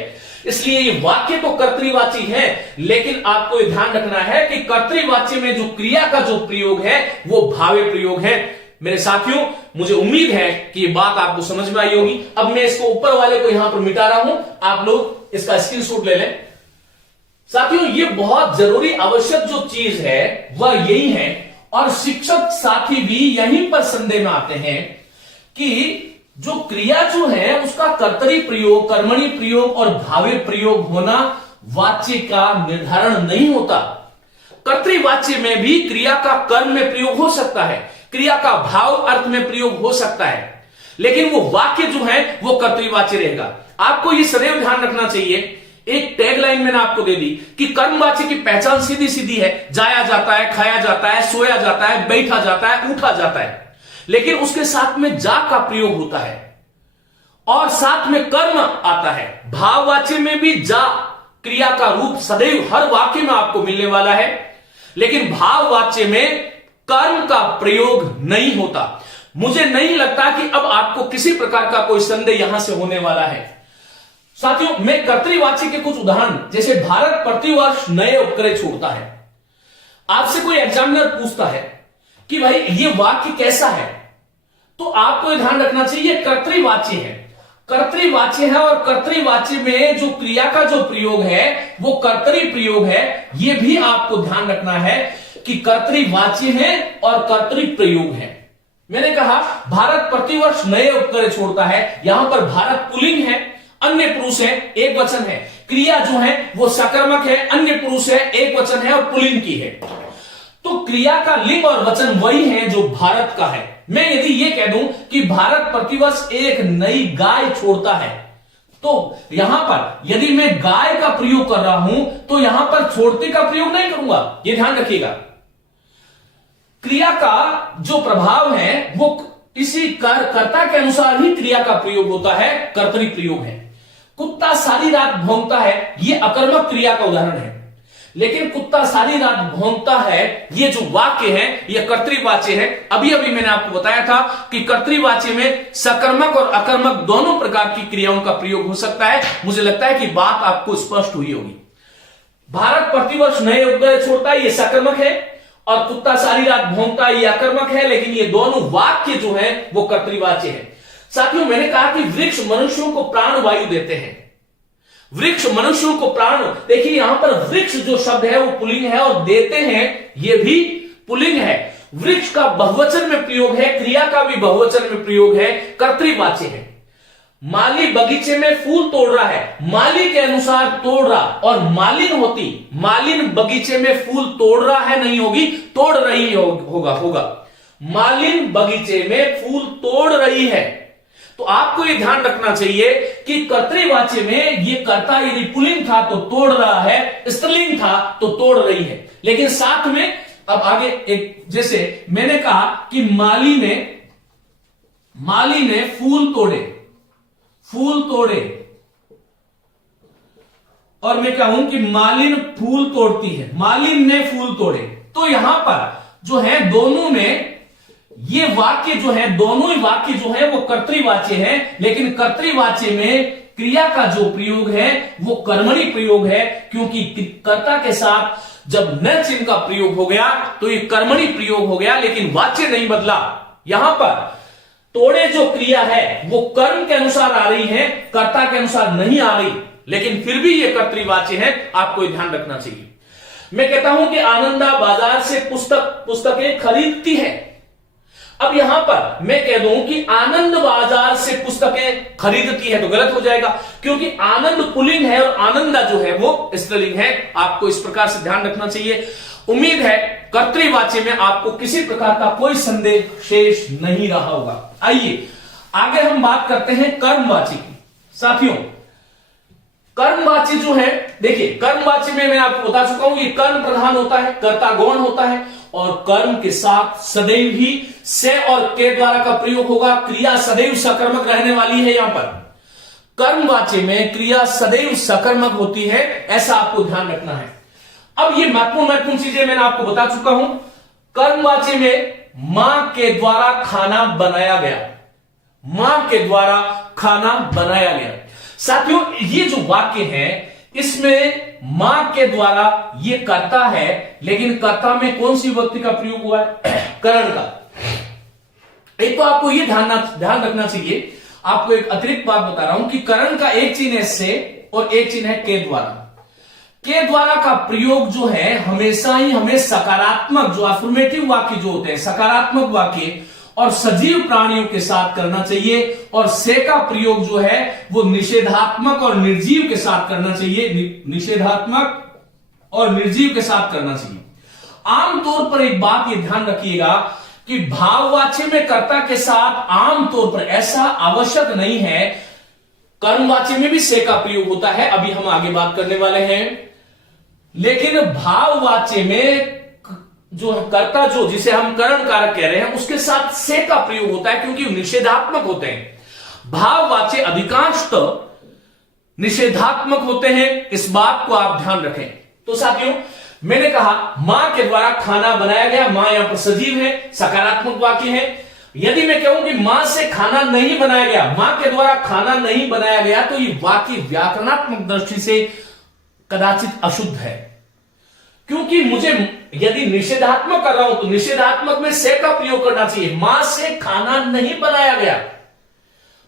इसलिए ये वाक्य तो कर्तृवाची है। लेकिन आपको ये ध्यान रखना है कि कर्तृवाची में जो क्रिया का जो प्रयोग है वो भावे प्रयोग है। मेरे साथियों, मुझे उम्मीद है कि ये बात आपको समझ में आई होगी। अब मैं इसको ऊपर वाले को यहां पर मिटा रहा हूं, आप लोग इसका स्क्रीनशॉट ले लें। साथियों, ये बहुत जरूरी आवश्यक जो चीज है वह यही है, और शिक्षक साथी भी यहीं पर संदेह में आते हैं कि जो क्रिया जो है उसका कर्तरी प्रयोग, कर्मणि प्रयोग और भावे प्रयोग होना वाच्य का निर्धारण नहीं होता। कर्तृवाच्य में भी क्रिया का कर्म में प्रयोग हो सकता है, क्रिया का भाव अर्थ में प्रयोग हो सकता है, लेकिन वो वाक्य जो है वो कर्तृवाच्य रहेगा। आपको ये सदैव ध्यान रखना चाहिए। एक टैगलाइन मैंने आपको दे दी कि कर्मवाच्य की पहचान सीधी सीधी है, जाया जाता है, खाया जाता है, सोया जाता है, बैठा जाता है, उठा जाता है, लेकिन उसके साथ में जा का प्रयोग होता है और साथ में कर्म आता है। भाववाच्य में भी जा क्रिया का रूप सदैव हर वाक्य में आपको मिलने वाला है, लेकिन भाववाच्य में कर्म का प्रयोग नहीं होता। मुझे नहीं लगता कि अब आपको किसी प्रकार का कोई संदेह यहां से होने वाला है। साथियों, मैं कर्तृवाच्य के कुछ उदाहरण, जैसे भारत प्रतिवर्ष नए उपग्रह छोड़ता है। आपसे कोई एग्जामिनर पूछता है कि भाई ये वाक्य कैसा है, तो आपको ध्यान रखना चाहिए कर्तृवाच्य है, कर्तृवाच्य है, और कर्तृवाच्य में जो क्रिया का जो प्रयोग है वो कर्तरी प्रयोग है। यह भी आपको ध्यान रखना है कि कर्तृवाच्य है और कर्तरी प्रयोग है। मैंने कहा भारत प्रतिवर्ष नए उपग्रह छोड़ता है, यहां पर भारत पुल्लिंग है, अन्य पुरुष है, एक वचन है, क्रिया जो है वो सकर्मक है, अन्य पुरुष है, एक वचन है और पुल्लिंग की है। तो क्रिया का लिंग और वचन वही है जो भारत का है। मैं यदि ये कह दूं कि भारत प्रतिवर्ष एक नई गाय छोड़ता है, तो यहां पर यदि मैं गाय का प्रयोग कर रहा हूं तो यहां पर छोड़ते का प्रयोग नहीं करूंगा, यह ध्यान रखिएगा। क्रिया का जो प्रभाव है वो इसी कर्ता के अनुसार ही क्रिया का प्रयोग होता है, कर्तरी प्रयोग है। कुत्ता सारी रात भौंकता है, यह अकर्मक क्रिया का उदाहरण है, लेकिन कुत्ता सारी रात भौंकता है ये जो वाक्य है यह कर्तृवाच्य है। अभी अभी मैंने आपको बताया था कि कर्तृवाच्य में सकर्मक और अकर्मक दोनों प्रकार की क्रियाओं का प्रयोग हो सकता है। मुझे लगता है कि बात आपको स्पष्ट हुई होगी। भारत प्रतिवर्ष नए उपग्रह छोड़ता है, यह सकर्मक है, और कुत्ता सारी रात भौंकता है, यह अकर्मक है, लेकिन ये दोनों वाक्य जो है वो कर्तृवाच्य है। साथियों, मैंने कहा कि वृक्ष मनुष्यों को प्राण वायु देते हैं, वृक्ष मनुष्यों को प्राण, देखिए यहां पर वृक्ष जो शब्द है वो पुल्लिंग है और देते हैं ये भी पुल्लिंग है। वृक्ष का बहुवचन में प्रयोग है, क्रिया का भी बहुवचन में प्रयोग है, कर्तृवाच्य है। माली बगीचे में फूल तोड़ रहा है, माली के अनुसार तोड़ रहा, और मालिन होती, मालिन बगीचे में फूल तोड़ रहा है नहीं होगी, तोड़ रही होगा। मालिन बगीचे में फूल तोड़ रही है। तो आपको यह ध्यान रखना चाहिए कि कर्तृवाच्य में ये कर्ता यदि पुल्लिंग था तो तोड़ रहा है, स्त्रीलिंग था तो तोड़ रही है, लेकिन साथ में अब आगे एक, जैसे मैंने कहा कि माली ने फूल तोड़े, और मैं कहूं कि मालिन फूल तोड़ती है, मालिन ने फूल तोड़े। तो यहां पर जो है दोनों में ये वाक्य जो है, दोनों ही वाक्य जो है वो कर्तृवाच्य है, लेकिन कर्तृवाच्य में क्रिया का जो प्रयोग है वो कर्मणि प्रयोग है, क्योंकि कर्ता के साथ जब न चिन्ह का प्रयोग हो गया तो ये कर्मणि प्रयोग हो गया, लेकिन वाच्य नहीं बदला। यहां पर तोड़े जो क्रिया है वो कर्म के अनुसार आ रही है, कर्ता के अनुसार नहीं आ रही, लेकिन फिर भी ये कर्तृवाच्य है, आपको ये ध्यान रखना चाहिए। मैं कहता हूं कि आनंदा बाजार से पुस्तकें खरीदती है। अब यहां पर मैं कह दूं कि आनंद बाजार से पुस्तकें खरीदती है तो गलत हो जाएगा, क्योंकि आनंद पुल्लिंग है और आनंदा जो है वो स्त्रीलिंग है। आपको इस प्रकार से ध्यान रखना चाहिए। उम्मीद है कर्तृवाच्य में आपको किसी प्रकार का कोई संदेह शेष नहीं रहा होगा। आइए आगे हम बात करते हैं कर्मवाच्य की। साथियों, कर्मवाच्य जो है, देखिए कर्मवाच्य में मैं आपको बता चुका हूं ये कर्म प्रधान होता है, कर्ता गौण होता है, और कर्म के साथ सदैव ही से और के द्वारा का प्रयोग होगा। क्रिया सदैव सकर्मक रहने वाली है। यहां पर कर्मवाच्य में क्रिया सदैव सकर्मक होती है, ऐसा आपको ध्यान रखना है। अब ये महत्वपूर्ण चीजें मैंने आपको बता चुका हूं। कर्मवाच्य में मां के द्वारा खाना बनाया गया, मां के द्वारा खाना बनाया गया। साथियों, ये जो वाक्य है इसमें मां के द्वारा ये कर्ता है, लेकिन कर्ता में कौन सी विभक्ति का प्रयोग हुआ है? करण का। एक तो आपको ये ध्यान रखना चाहिए। आपको एक अतिरिक्त बात बता रहा हूं कि करण का एक चिन्ह है से और एक चिन्ह है के द्वारा। के द्वारा का प्रयोग जो है हमेशा ही हमें सकारात्मक, जो अफर्मेटिव वाक्य जो होते हैं, सकारात्मक वाक्य, और सजीव प्राणियों के साथ करना चाहिए, और से का प्रयोग जो है वो निषेधात्मक और निर्जीव के साथ करना चाहिए, निषेधात्मक और निर्जीव के साथ करना चाहिए। आमतौर पर एक बात ये ध्यान रखिएगा कि भाववाच्य में कर्ता के साथ आमतौर पर ऐसा आवश्यक नहीं है, कर्मवाच्य में भी से का प्रयोग होता है, अभी हम आगे बात करने वाले हैं। लेकिन भाववाच्य में जो कर्ता जो जिसे हम करण कारक कह रहे हैं उसके साथ से का प्रयोग होता है, क्योंकि निषेधात्मक होते हैं। भाववाच्य अधिकांशतः निषेधात्मक होते हैं, इस बात को आप ध्यान रखें। तो साथियों, मैंने कहा मां के द्वारा खाना बनाया गया, मां यहां पर सजीव है, सकारात्मक वाक्य है। यदि मैं कहूं कि मां से खाना नहीं बनाया गया, मां के द्वारा खाना नहीं बनाया गया, तो ये वाक्य व्याकरणात्मक दृष्टि से कदाचित अशुद्ध है, क्योंकि मुझे यदि निषेधात्मक कर रहा हूं तो निषेधात्मक में से का प्रयोग करना चाहिए, मां से खाना नहीं बनाया गया,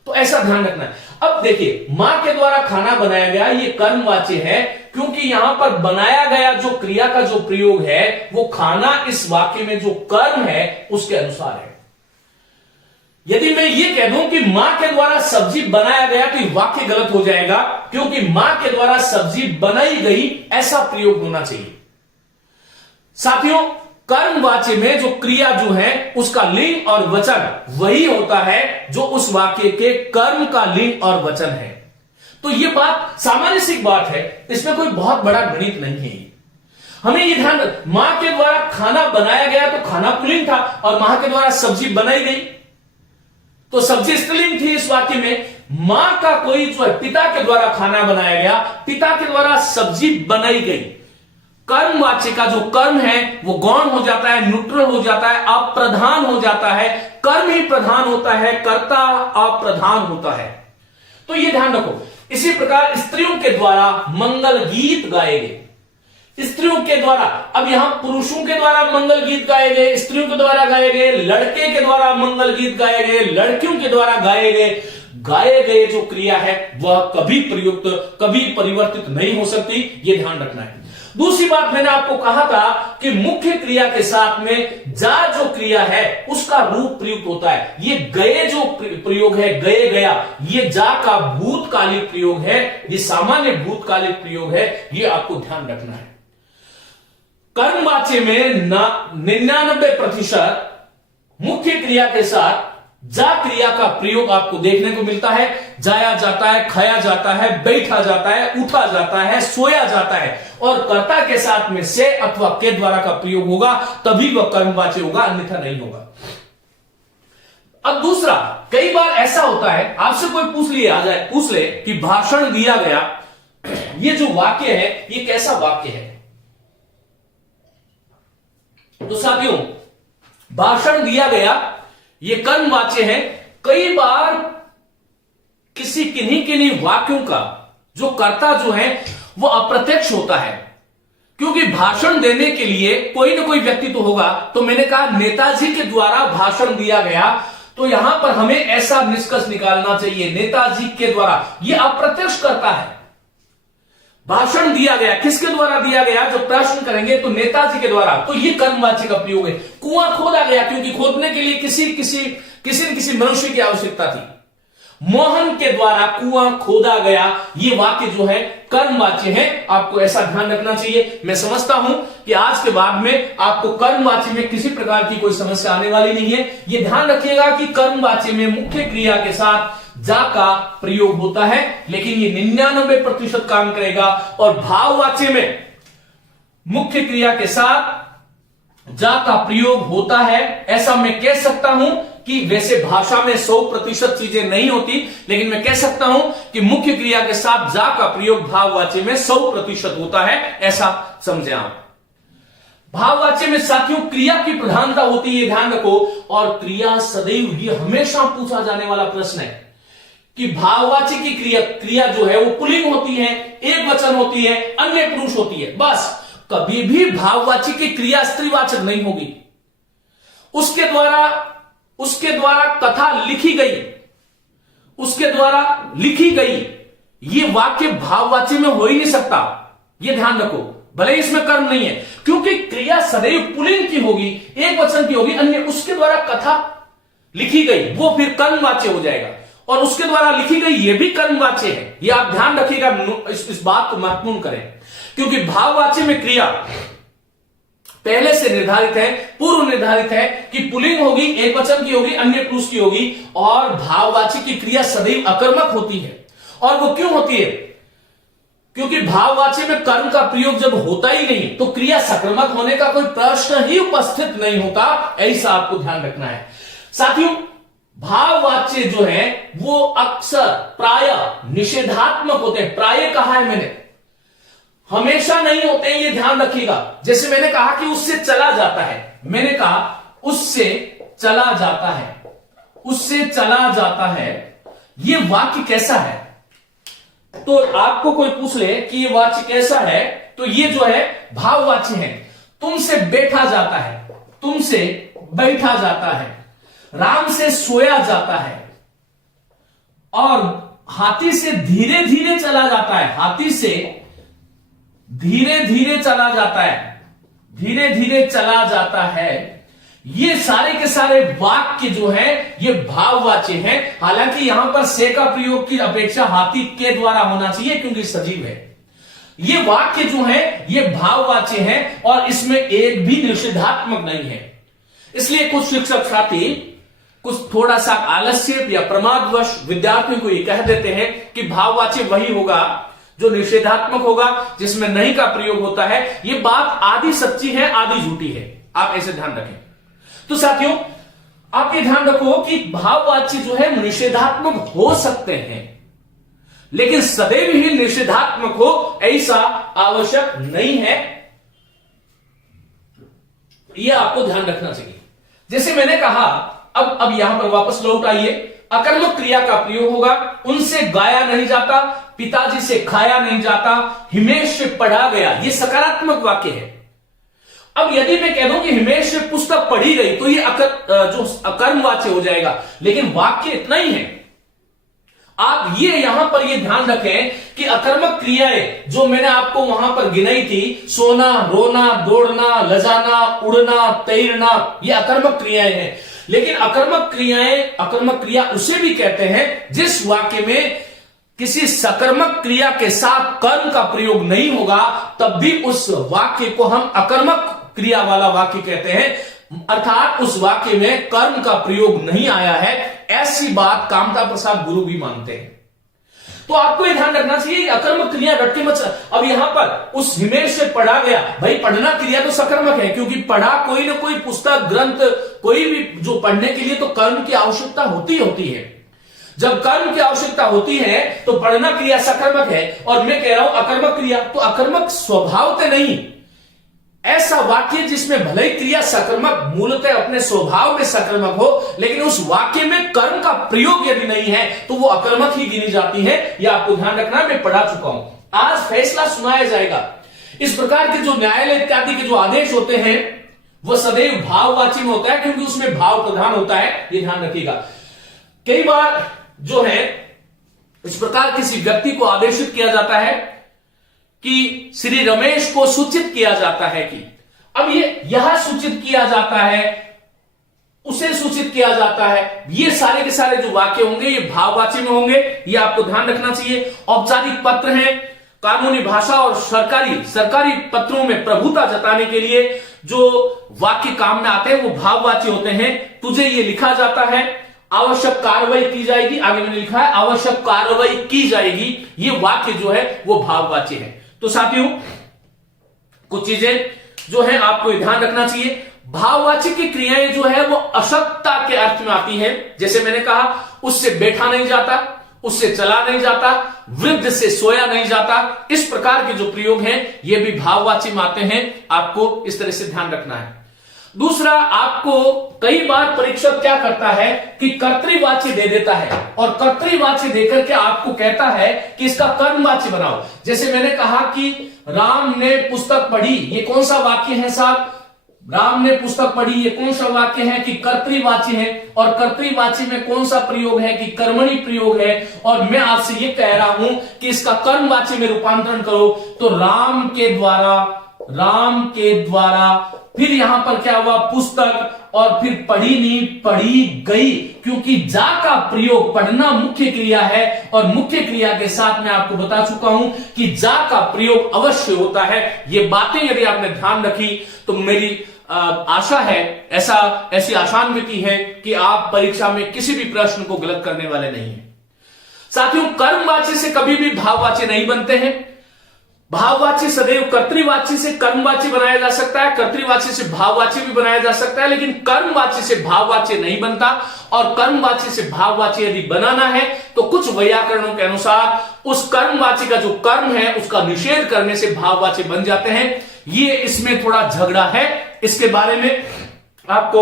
तो ऐसा ध्यान रखना है। अब देखिए, मां के द्वारा खाना बनाया गया, ये कर्मवाच्य है, क्योंकि यहां पर बनाया गया जो क्रिया का जो प्रयोग है वो खाना इस वाक्य में जो कर्म है उसके अनुसार है। यदि मैं ये कह दूं कि मां के द्वारा सब्जी बनाया गया, तो ये वाक्य गलत हो जाएगा, क्योंकि मां के द्वारा सब्जी बनाई गई ऐसा प्रयोग होना चाहिए। साथियों, कर्मवाच्य में जो क्रिया जो है उसका लिंग और वचन वही होता है जो उस वाक्य के कर्म का लिंग और वचन है। तो ये बात सामान्य सी बात है, इसमें कोई बहुत बड़ा गणित नहीं है। हमें ये ध्यान, मां के द्वारा खाना बनाया गया तो खाना पुल्लिंग था, और मां के द्वारा सब्जी बनाई गई तो सब्जी स्त्रीलिंग थी। इस वाक्य में मां का कोई जो है पिता के द्वारा खाना बनाया गया, पिता के द्वारा सब्जी बनाई गई। कर्मवाच्य का जो कर्म है वो गौण हो जाता है, न्यूट्रल हो जाता है, अप्रधान हो जाता है। कर्म ही प्रधान होता है, कर्ता अप्रधान होता है। तो ये ध्यान रखो। इसी प्रकार स्त्रियों के द्वारा मंगल गीत गाए गए, स्त्रियों के द्वारा, अब यहां पुरुषों के द्वारा मंगल गीत गाए गए, स्त्रियों के द्वारा गाए गए, लड़के के द्वारा मंगल गीत गाए गए, लड़कियों के द्वारा गाए गए जो क्रिया है वह कभी प्रयुक्त, कभी परिवर्तित नहीं हो सकती, यह ध्यान रखना है। दूसरी बात, मैंने आपको कहा था कि मुख्य क्रिया के साथ में जा जो क्रिया है उसका रूप प्रयुक्त होता है। ये गए जो प्रयोग है, गए गया, ये जा का भूतकालिक प्रयोग है, ये सामान्य भूतकालिक प्रयोग है, ये आपको ध्यान रखना है। कर्मवाच्य में 99% मुख्य क्रिया के साथ जा क्रिया का प्रयोग आपको देखने को मिलता है। जाया जाता है, खाया जाता है, बैठा जाता है, उठा जाता है, सोया जाता है, और कर्ता के साथ में से अथवा के द्वारा का प्रयोग होगा, तभी वह कर्मवाच्य होगा, अन्यथा नहीं होगा। अब दूसरा, कई बार ऐसा होता है, आपसे कोई पूछ ले कि भाषण दिया गया, ये जो वाक्य है ये कैसा वाक्य है। तो साथियों, भाषण दिया गया ये कर्मवाच्य है। कई बार किन्हीं वाक्यों का जो कर्ता जो है वो अप्रत्यक्ष होता है, क्योंकि भाषण देने के लिए कोई ना कोई व्यक्ति तो होगा। तो मैंने कहा नेताजी के द्वारा भाषण दिया गया, तो यहां पर हमें ऐसा निष्कर्ष निकालना चाहिए, नेताजी के द्वारा, यह अप्रत्यक्ष कर्ता है। भाषण दिया गया, किसके द्वारा दिया गया, जो प्रश्न करेंगे तो नेताजी के द्वारा, तो ये कर्मवाच्य का प्रयोग है। कुआं खोदा गया, क्योंकि खोदने के लिए किसी मनुष्य की आवश्यकता थी। मोहन के द्वारा कुआं खोदा गया, ये वाक्य जो है कर्मवाच्य है, आपको ऐसा ध्यान रखना चाहिए। मैं समझता हूं कि आज के बाद में आपको कर्मवाच्य में किसी प्रकार की कोई समस्या आने वाली नहीं है। ये ध्यान रखिएगा कि कर्मवाच्य में मुख्य क्रिया के साथ जा का प्रयोग होता है, लेकिन ये 99% काम करेगा, और भाववाच्य में मुख्य क्रिया के साथ जा का प्रयोग होता है। ऐसा मैं कह सकता हूं कि वैसे भाषा में 100% चीजें नहीं होती, लेकिन मैं कह सकता हूं कि मुख्य क्रिया के साथ जा का प्रयोग भाववाच्य में 100% होता है, ऐसा समझे आप। भाववाच्य में साथियों क्रिया की प्रधानता होती है, ध्यान रखो, और क्रिया सदैव, ये हमेशा पूछा जाने वाला प्रश्न है कि भाववाच्य की क्रिया जो है वो पुल्लिंग होती है, एक वचन होती है, अन्य पुरुष होती है, बस। कभी भी भाववाच्य की क्रिया स्त्रीवाचक नहीं होगी। उसके द्वारा कथा लिखी गई, उसके द्वारा लिखी गई, ये वाक्य भाववाच्य में हो ही नहीं सकता, ये ध्यान रखो। भले ही इसमें कर्म नहीं है, क्योंकि क्रिया सदैव पुल्लिंग की होगी, एक वचन की होगी, अन्य उसके द्वारा कथा लिखी गई वो फिर कर्मवाच्य हो जाएगा, और उसके द्वारा लिखी गई ये भी कर्मवाच्य है। ये आप ध्यान रखिएगा, इस बात को महत्वपूर्ण करें, क्योंकि भाववाच्य में क्रिया पहले से निर्धारित है, पूर्व निर्धारित है कि पुल्लिंग होगी, एक वचन की होगी, अन्य पुरुष की होगी, और भाववाच्य की क्रिया सदैव अकर्मक होती है। और वो क्यों होती है? क्योंकि भाववाच्य में कर्म का प्रयोग जब होता ही नहीं तो क्रिया सकर्मक होने का कोई प्रश्न ही उपस्थित नहीं होता, ऐसा आपको ध्यान रखना है। साथियों, भाववाच्य जो है वो अक्सर प्राय निषेधात्मक होते हैं। प्राय कहा है मैंने, हमेशा नहीं होते हैं, ये ध्यान रखिएगा। जैसे मैंने कहा कि उससे चला जाता है, मैंने कहा उससे चला जाता है, उससे चला जाता है, ये वाक्य कैसा है? तो आपको कोई पूछ ले कि ये वाक्य कैसा है, तो ये जो है भाववाच्य है। तुमसे बैठा जाता है, तुमसे बैठा जाता है, राम से सोया जाता है, और हाथी से धीरे धीरे चला जाता है, हाथी से धीरे धीरे चला जाता है, धीरे धीरे चला जाता है। ये सारे के सारे वाक्य जो है ये भाववाच्य हैं। हालांकि यहां पर से का प्रयोग की अपेक्षा हाथी के द्वारा होना चाहिए क्योंकि सजीव है। ये वाक्य जो है ये भाववाच्य हैं और इसमें एक भी निषेधात्मक नहीं है। इसलिए कुछ शिक्षक साथी कुछ थोड़ा सा आलस्य या प्रमादवश विद्यार्थियों को ये कह देते हैं कि भाववाच्य वही होगा जो निषेधात्मक होगा, जिसमें नहीं का प्रयोग होता है। ये बात आधी सच्ची है आधी झूठी है, आप ऐसे ध्यान रखें। तो साथियों, आप ये ध्यान रखो कि भाववाच्य जो है निषेधात्मक हो सकते हैं, लेकिन सदैव ही निषेधात्मक हो ऐसा आवश्यक नहीं है, यह आपको ध्यान रखना चाहिए। जैसे मैंने कहा, अब यहां पर वापस लौट आइए, अकर्मक क्रिया का प्रयोग होगा। उनसे गाया नहीं जाता, पिताजी से खाया नहीं जाता, हिमेश से पढ़ा गया, यह सकारात्मक वाक्य है। अब यदि मैं कह दूं कि हिमेश से पुस्तक पढ़ी गई तो ये जो अकर्मवाच्य हो जाएगा, लेकिन वाक्य इतना ही है। आप ये यहां पर ये ध्यान रखें कि अकर्मक क्रियाएं जो मैंने आपको वहां पर गिनाई थी, सोना, रोना, दौड़ना, लजाना, उड़ना, तैरना, ये अकर्मक क्रियाएं हैं। लेकिन अकर्मक क्रिया उसे भी कहते हैं जिस वाक्य में किसी सकर्मक क्रिया के साथ कर्म का प्रयोग नहीं होगा, तब भी उस वाक्य को हम अकर्मक क्रिया वाला वाक्य कहते हैं, अर्थात उस वाक्य में कर्म का प्रयोग नहीं आया है। ऐसी बात कामता प्रसाद गुरु भी मानते हैं। तो आपको यह ध्यान रखना चाहिए, अकर्मक क्रिया रटके मत। अब यहां पर उस हिमेश से पढ़ा गया, भाई पढ़ना क्रिया तो सकर्मक है, क्योंकि पढ़ा कोई ना कोई पुस्तक, ग्रंथ, कोई भी जो पढ़ने के लिए तो कर्म की आवश्यकता होती है। जब कर्म की आवश्यकता होती है तो पढ़ना क्रिया सकर्मक है, और मैं कह रहा हूं अकर्मक क्रिया, तो अकर्मक स्वभाव से नहीं। ऐसा वाक्य जिसमें भले ही क्रिया सकर्मक मूलतः अपने स्वभाव में सकर्मक हो, लेकिन उस वाक्य में कर्म का प्रयोग यदि नहीं है तो वो अकर्मक ही गिनी जाती है। यह आपको ध्यान रखना, मैं पढ़ा चुका हूं। आज फैसला सुनाया जाएगा। इस प्रकार के जो न्यायालय इत्यादि के जो आदेश होते हैं वो सदैव भाववाची में होता है, क्योंकि उसमें भाव प्रधान होता है, ये ध्यान रखिएगा। कई बार जो है इस प्रकार किसी व्यक्ति को आदेशित किया जाता है कि श्री रमेश को सूचित किया जाता है कि, अब यह सूचित किया जाता है, उसे सूचित किया जाता है, ये सारे के सारे जो वाक्य होंगे ये भाववाची में होंगे, ये आपको ध्यान रखना चाहिए। औपचारिक पत्र हैं, कानूनी भाषा और सरकारी पत्रों में प्रभुता जताने के लिए जो वाक्य काम में आते हैं वो भाववाची होते हैं। तुझे ये लिखा जाता है, आवश्यक कार्रवाई की जाएगी, आगे मैंने लिखा है आवश्यक कार्रवाई की जाएगी, ये वाक्य जो है वो भाववाची है। तो साथियों, कुछ चीजें जो है आपको ध्यान रखना चाहिए। भाववाची की क्रियाएं जो है वो अशक्तता के अर्थ में आती है। जैसे मैंने कहा, उससे बैठा नहीं जाता, उससे चला नहीं जाता, वृद्ध से सोया नहीं जाता, इस प्रकार के जो प्रयोग हैं ये भी भाववाची में आते हैं। आपको इस तरह से ध्यान रखना है। दूसरा, आपको कई बार परीक्षक क्या करता है कि कर्तृवाच्य दे देता है, और कर्तृवाच्य देकर के आपको कहता है कि इसका कर्मवाच्य बनाओ। जैसे मैंने कहा कि राम ने पुस्तक पढ़ी, ये कौन सा वाक्य है साहब? राम ने पुस्तक पढ़ी, ये कौन सा वाक्य है कि कर्तृवाच्य है, और कर्तृवाच्य में कौन सा प्रयोग है कि कर्मणि प्रयोग है। और मैं आपसे ये कह रहा हूं कि इसका कर्मवाच्य में रूपांतरण करो, तो राम के द्वारा राम के द्वारा, फिर यहां पर क्या हुआ, पुस्तक, और फिर पढ़ी नहीं पढ़ी गई, क्योंकि जा का प्रयोग पढ़ना मुख्य क्रिया है, और मुख्य क्रिया के साथ मैं आपको बता चुका हूं कि जा का प्रयोग अवश्य होता है। ये बातें यदि आपने ध्यान रखी तो मेरी आशा है, ऐसी आशान्विति है कि आप परीक्षा में किसी भी प्रश्न को गलत करने वाले नहीं हैं। साथियों, कर्मवाची से कभी भी भाववाची नहीं बनते हैं। भाववाची सदैव कर्तृवाची से कर्मवाची बनाया जा सकता है, कर्तृवाची से भाववाची भी बनाया जा सकता है, लेकिन कर्मवाची से भाववाची नहीं बनता। और कर्मवाची से भाववाची यदि बनाना है तो कुछ वैयाकरणों के अनुसार उस कर्मवाची का जो कर्म है उसका निषेध करने से भाववाची बन जाते हैं। ये इसमें थोड़ा झगड़ा है, इसके बारे में आपको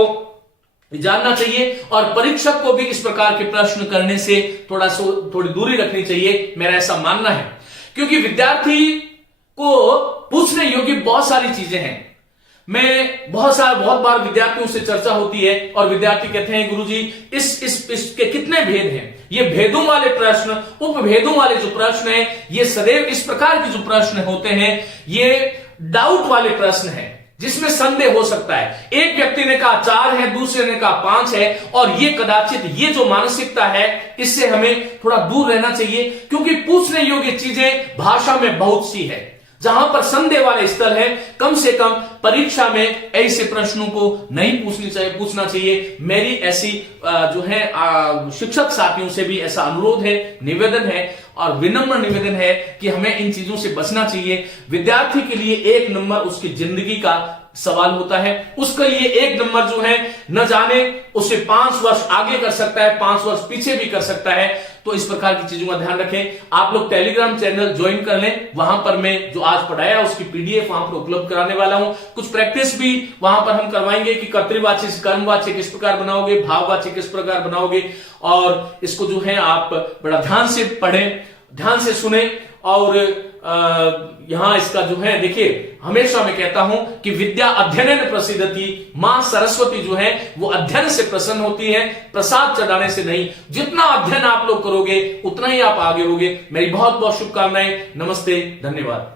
जानना चाहिए, और परीक्षक को भी इस प्रकार के प्रश्न करने से थोड़ी दूरी रखनी चाहिए, मेरा ऐसा मानना है। क्योंकि विद्यार्थी को पूछने योग्य बहुत सारी चीजें हैं। मैं बहुत बार विद्यार्थियों से चर्चा होती है और विद्यार्थी कहते हैं गुरुजी इसके कितने भेद हैं। ये भेदों वाले प्रश्न, उपभेदों वाले जो प्रश्न है, ये सदैव इस प्रकार के जो प्रश्न होते हैं ये डाउट वाले प्रश्न हैं, जिसमें संदेह हो सकता है। एक व्यक्ति ने कहा 4 है, दूसरे ने कहा 5 है, और ये कदाचित ये जो मानसिकता है इससे हमें थोड़ा दूर रहना चाहिए, क्योंकि पूछने योग्य चीजें भाषा में बहुत सी है। जहां पर संदेह वाले स्थल है, कम से कम परीक्षा में ऐसे प्रश्नों को नहीं पूछना चाहिए। मेरी ऐसी जो है शिक्षक साथियों से भी ऐसा अनुरोध है, निवेदन है और विनम्र निवेदन है कि हमें इन चीजों से बचना चाहिए। विद्यार्थी के लिए 1 नंबर उसकी जिंदगी का सवाल होता है, उसके लिए 1 नंबर जो है न जाने उसे 5 वर्ष आगे कर सकता है, 5 वर्ष पीछे भी कर सकता है। तो इस प्रकार की चीजों का ध्यान रखें। आप लोग टेलीग्राम चैनल ज्वाइन कर लें, वहां पर मैं जो आज पढ़ाया उसकी पीडीएफ वहां पर उपलब्ध कराने वाला हूं। कुछ प्रैक्टिस भी वहां पर हम करवाएंगे कि कर्तृवाची से कर्मवाची किस प्रकार बनाओगे, भाववाची किस प्रकार बनाओगे, और इसको जो है आप बड़ा ध्यान से पढ़ें, ध्यान से सुने। और यहां इसका जो है देखिए, हमेशा मैं कहता हूं कि विद्या अध्ययन प्रसिद्धति, मां सरस्वती जो है वो अध्ययन से प्रसन्न होती है, प्रसाद चढ़ाने से नहीं। जितना अध्ययन आप लोग करोगे उतना ही आप आगे होगे। मेरी बहुत बहुत शुभकामनाएं। नमस्ते, धन्यवाद।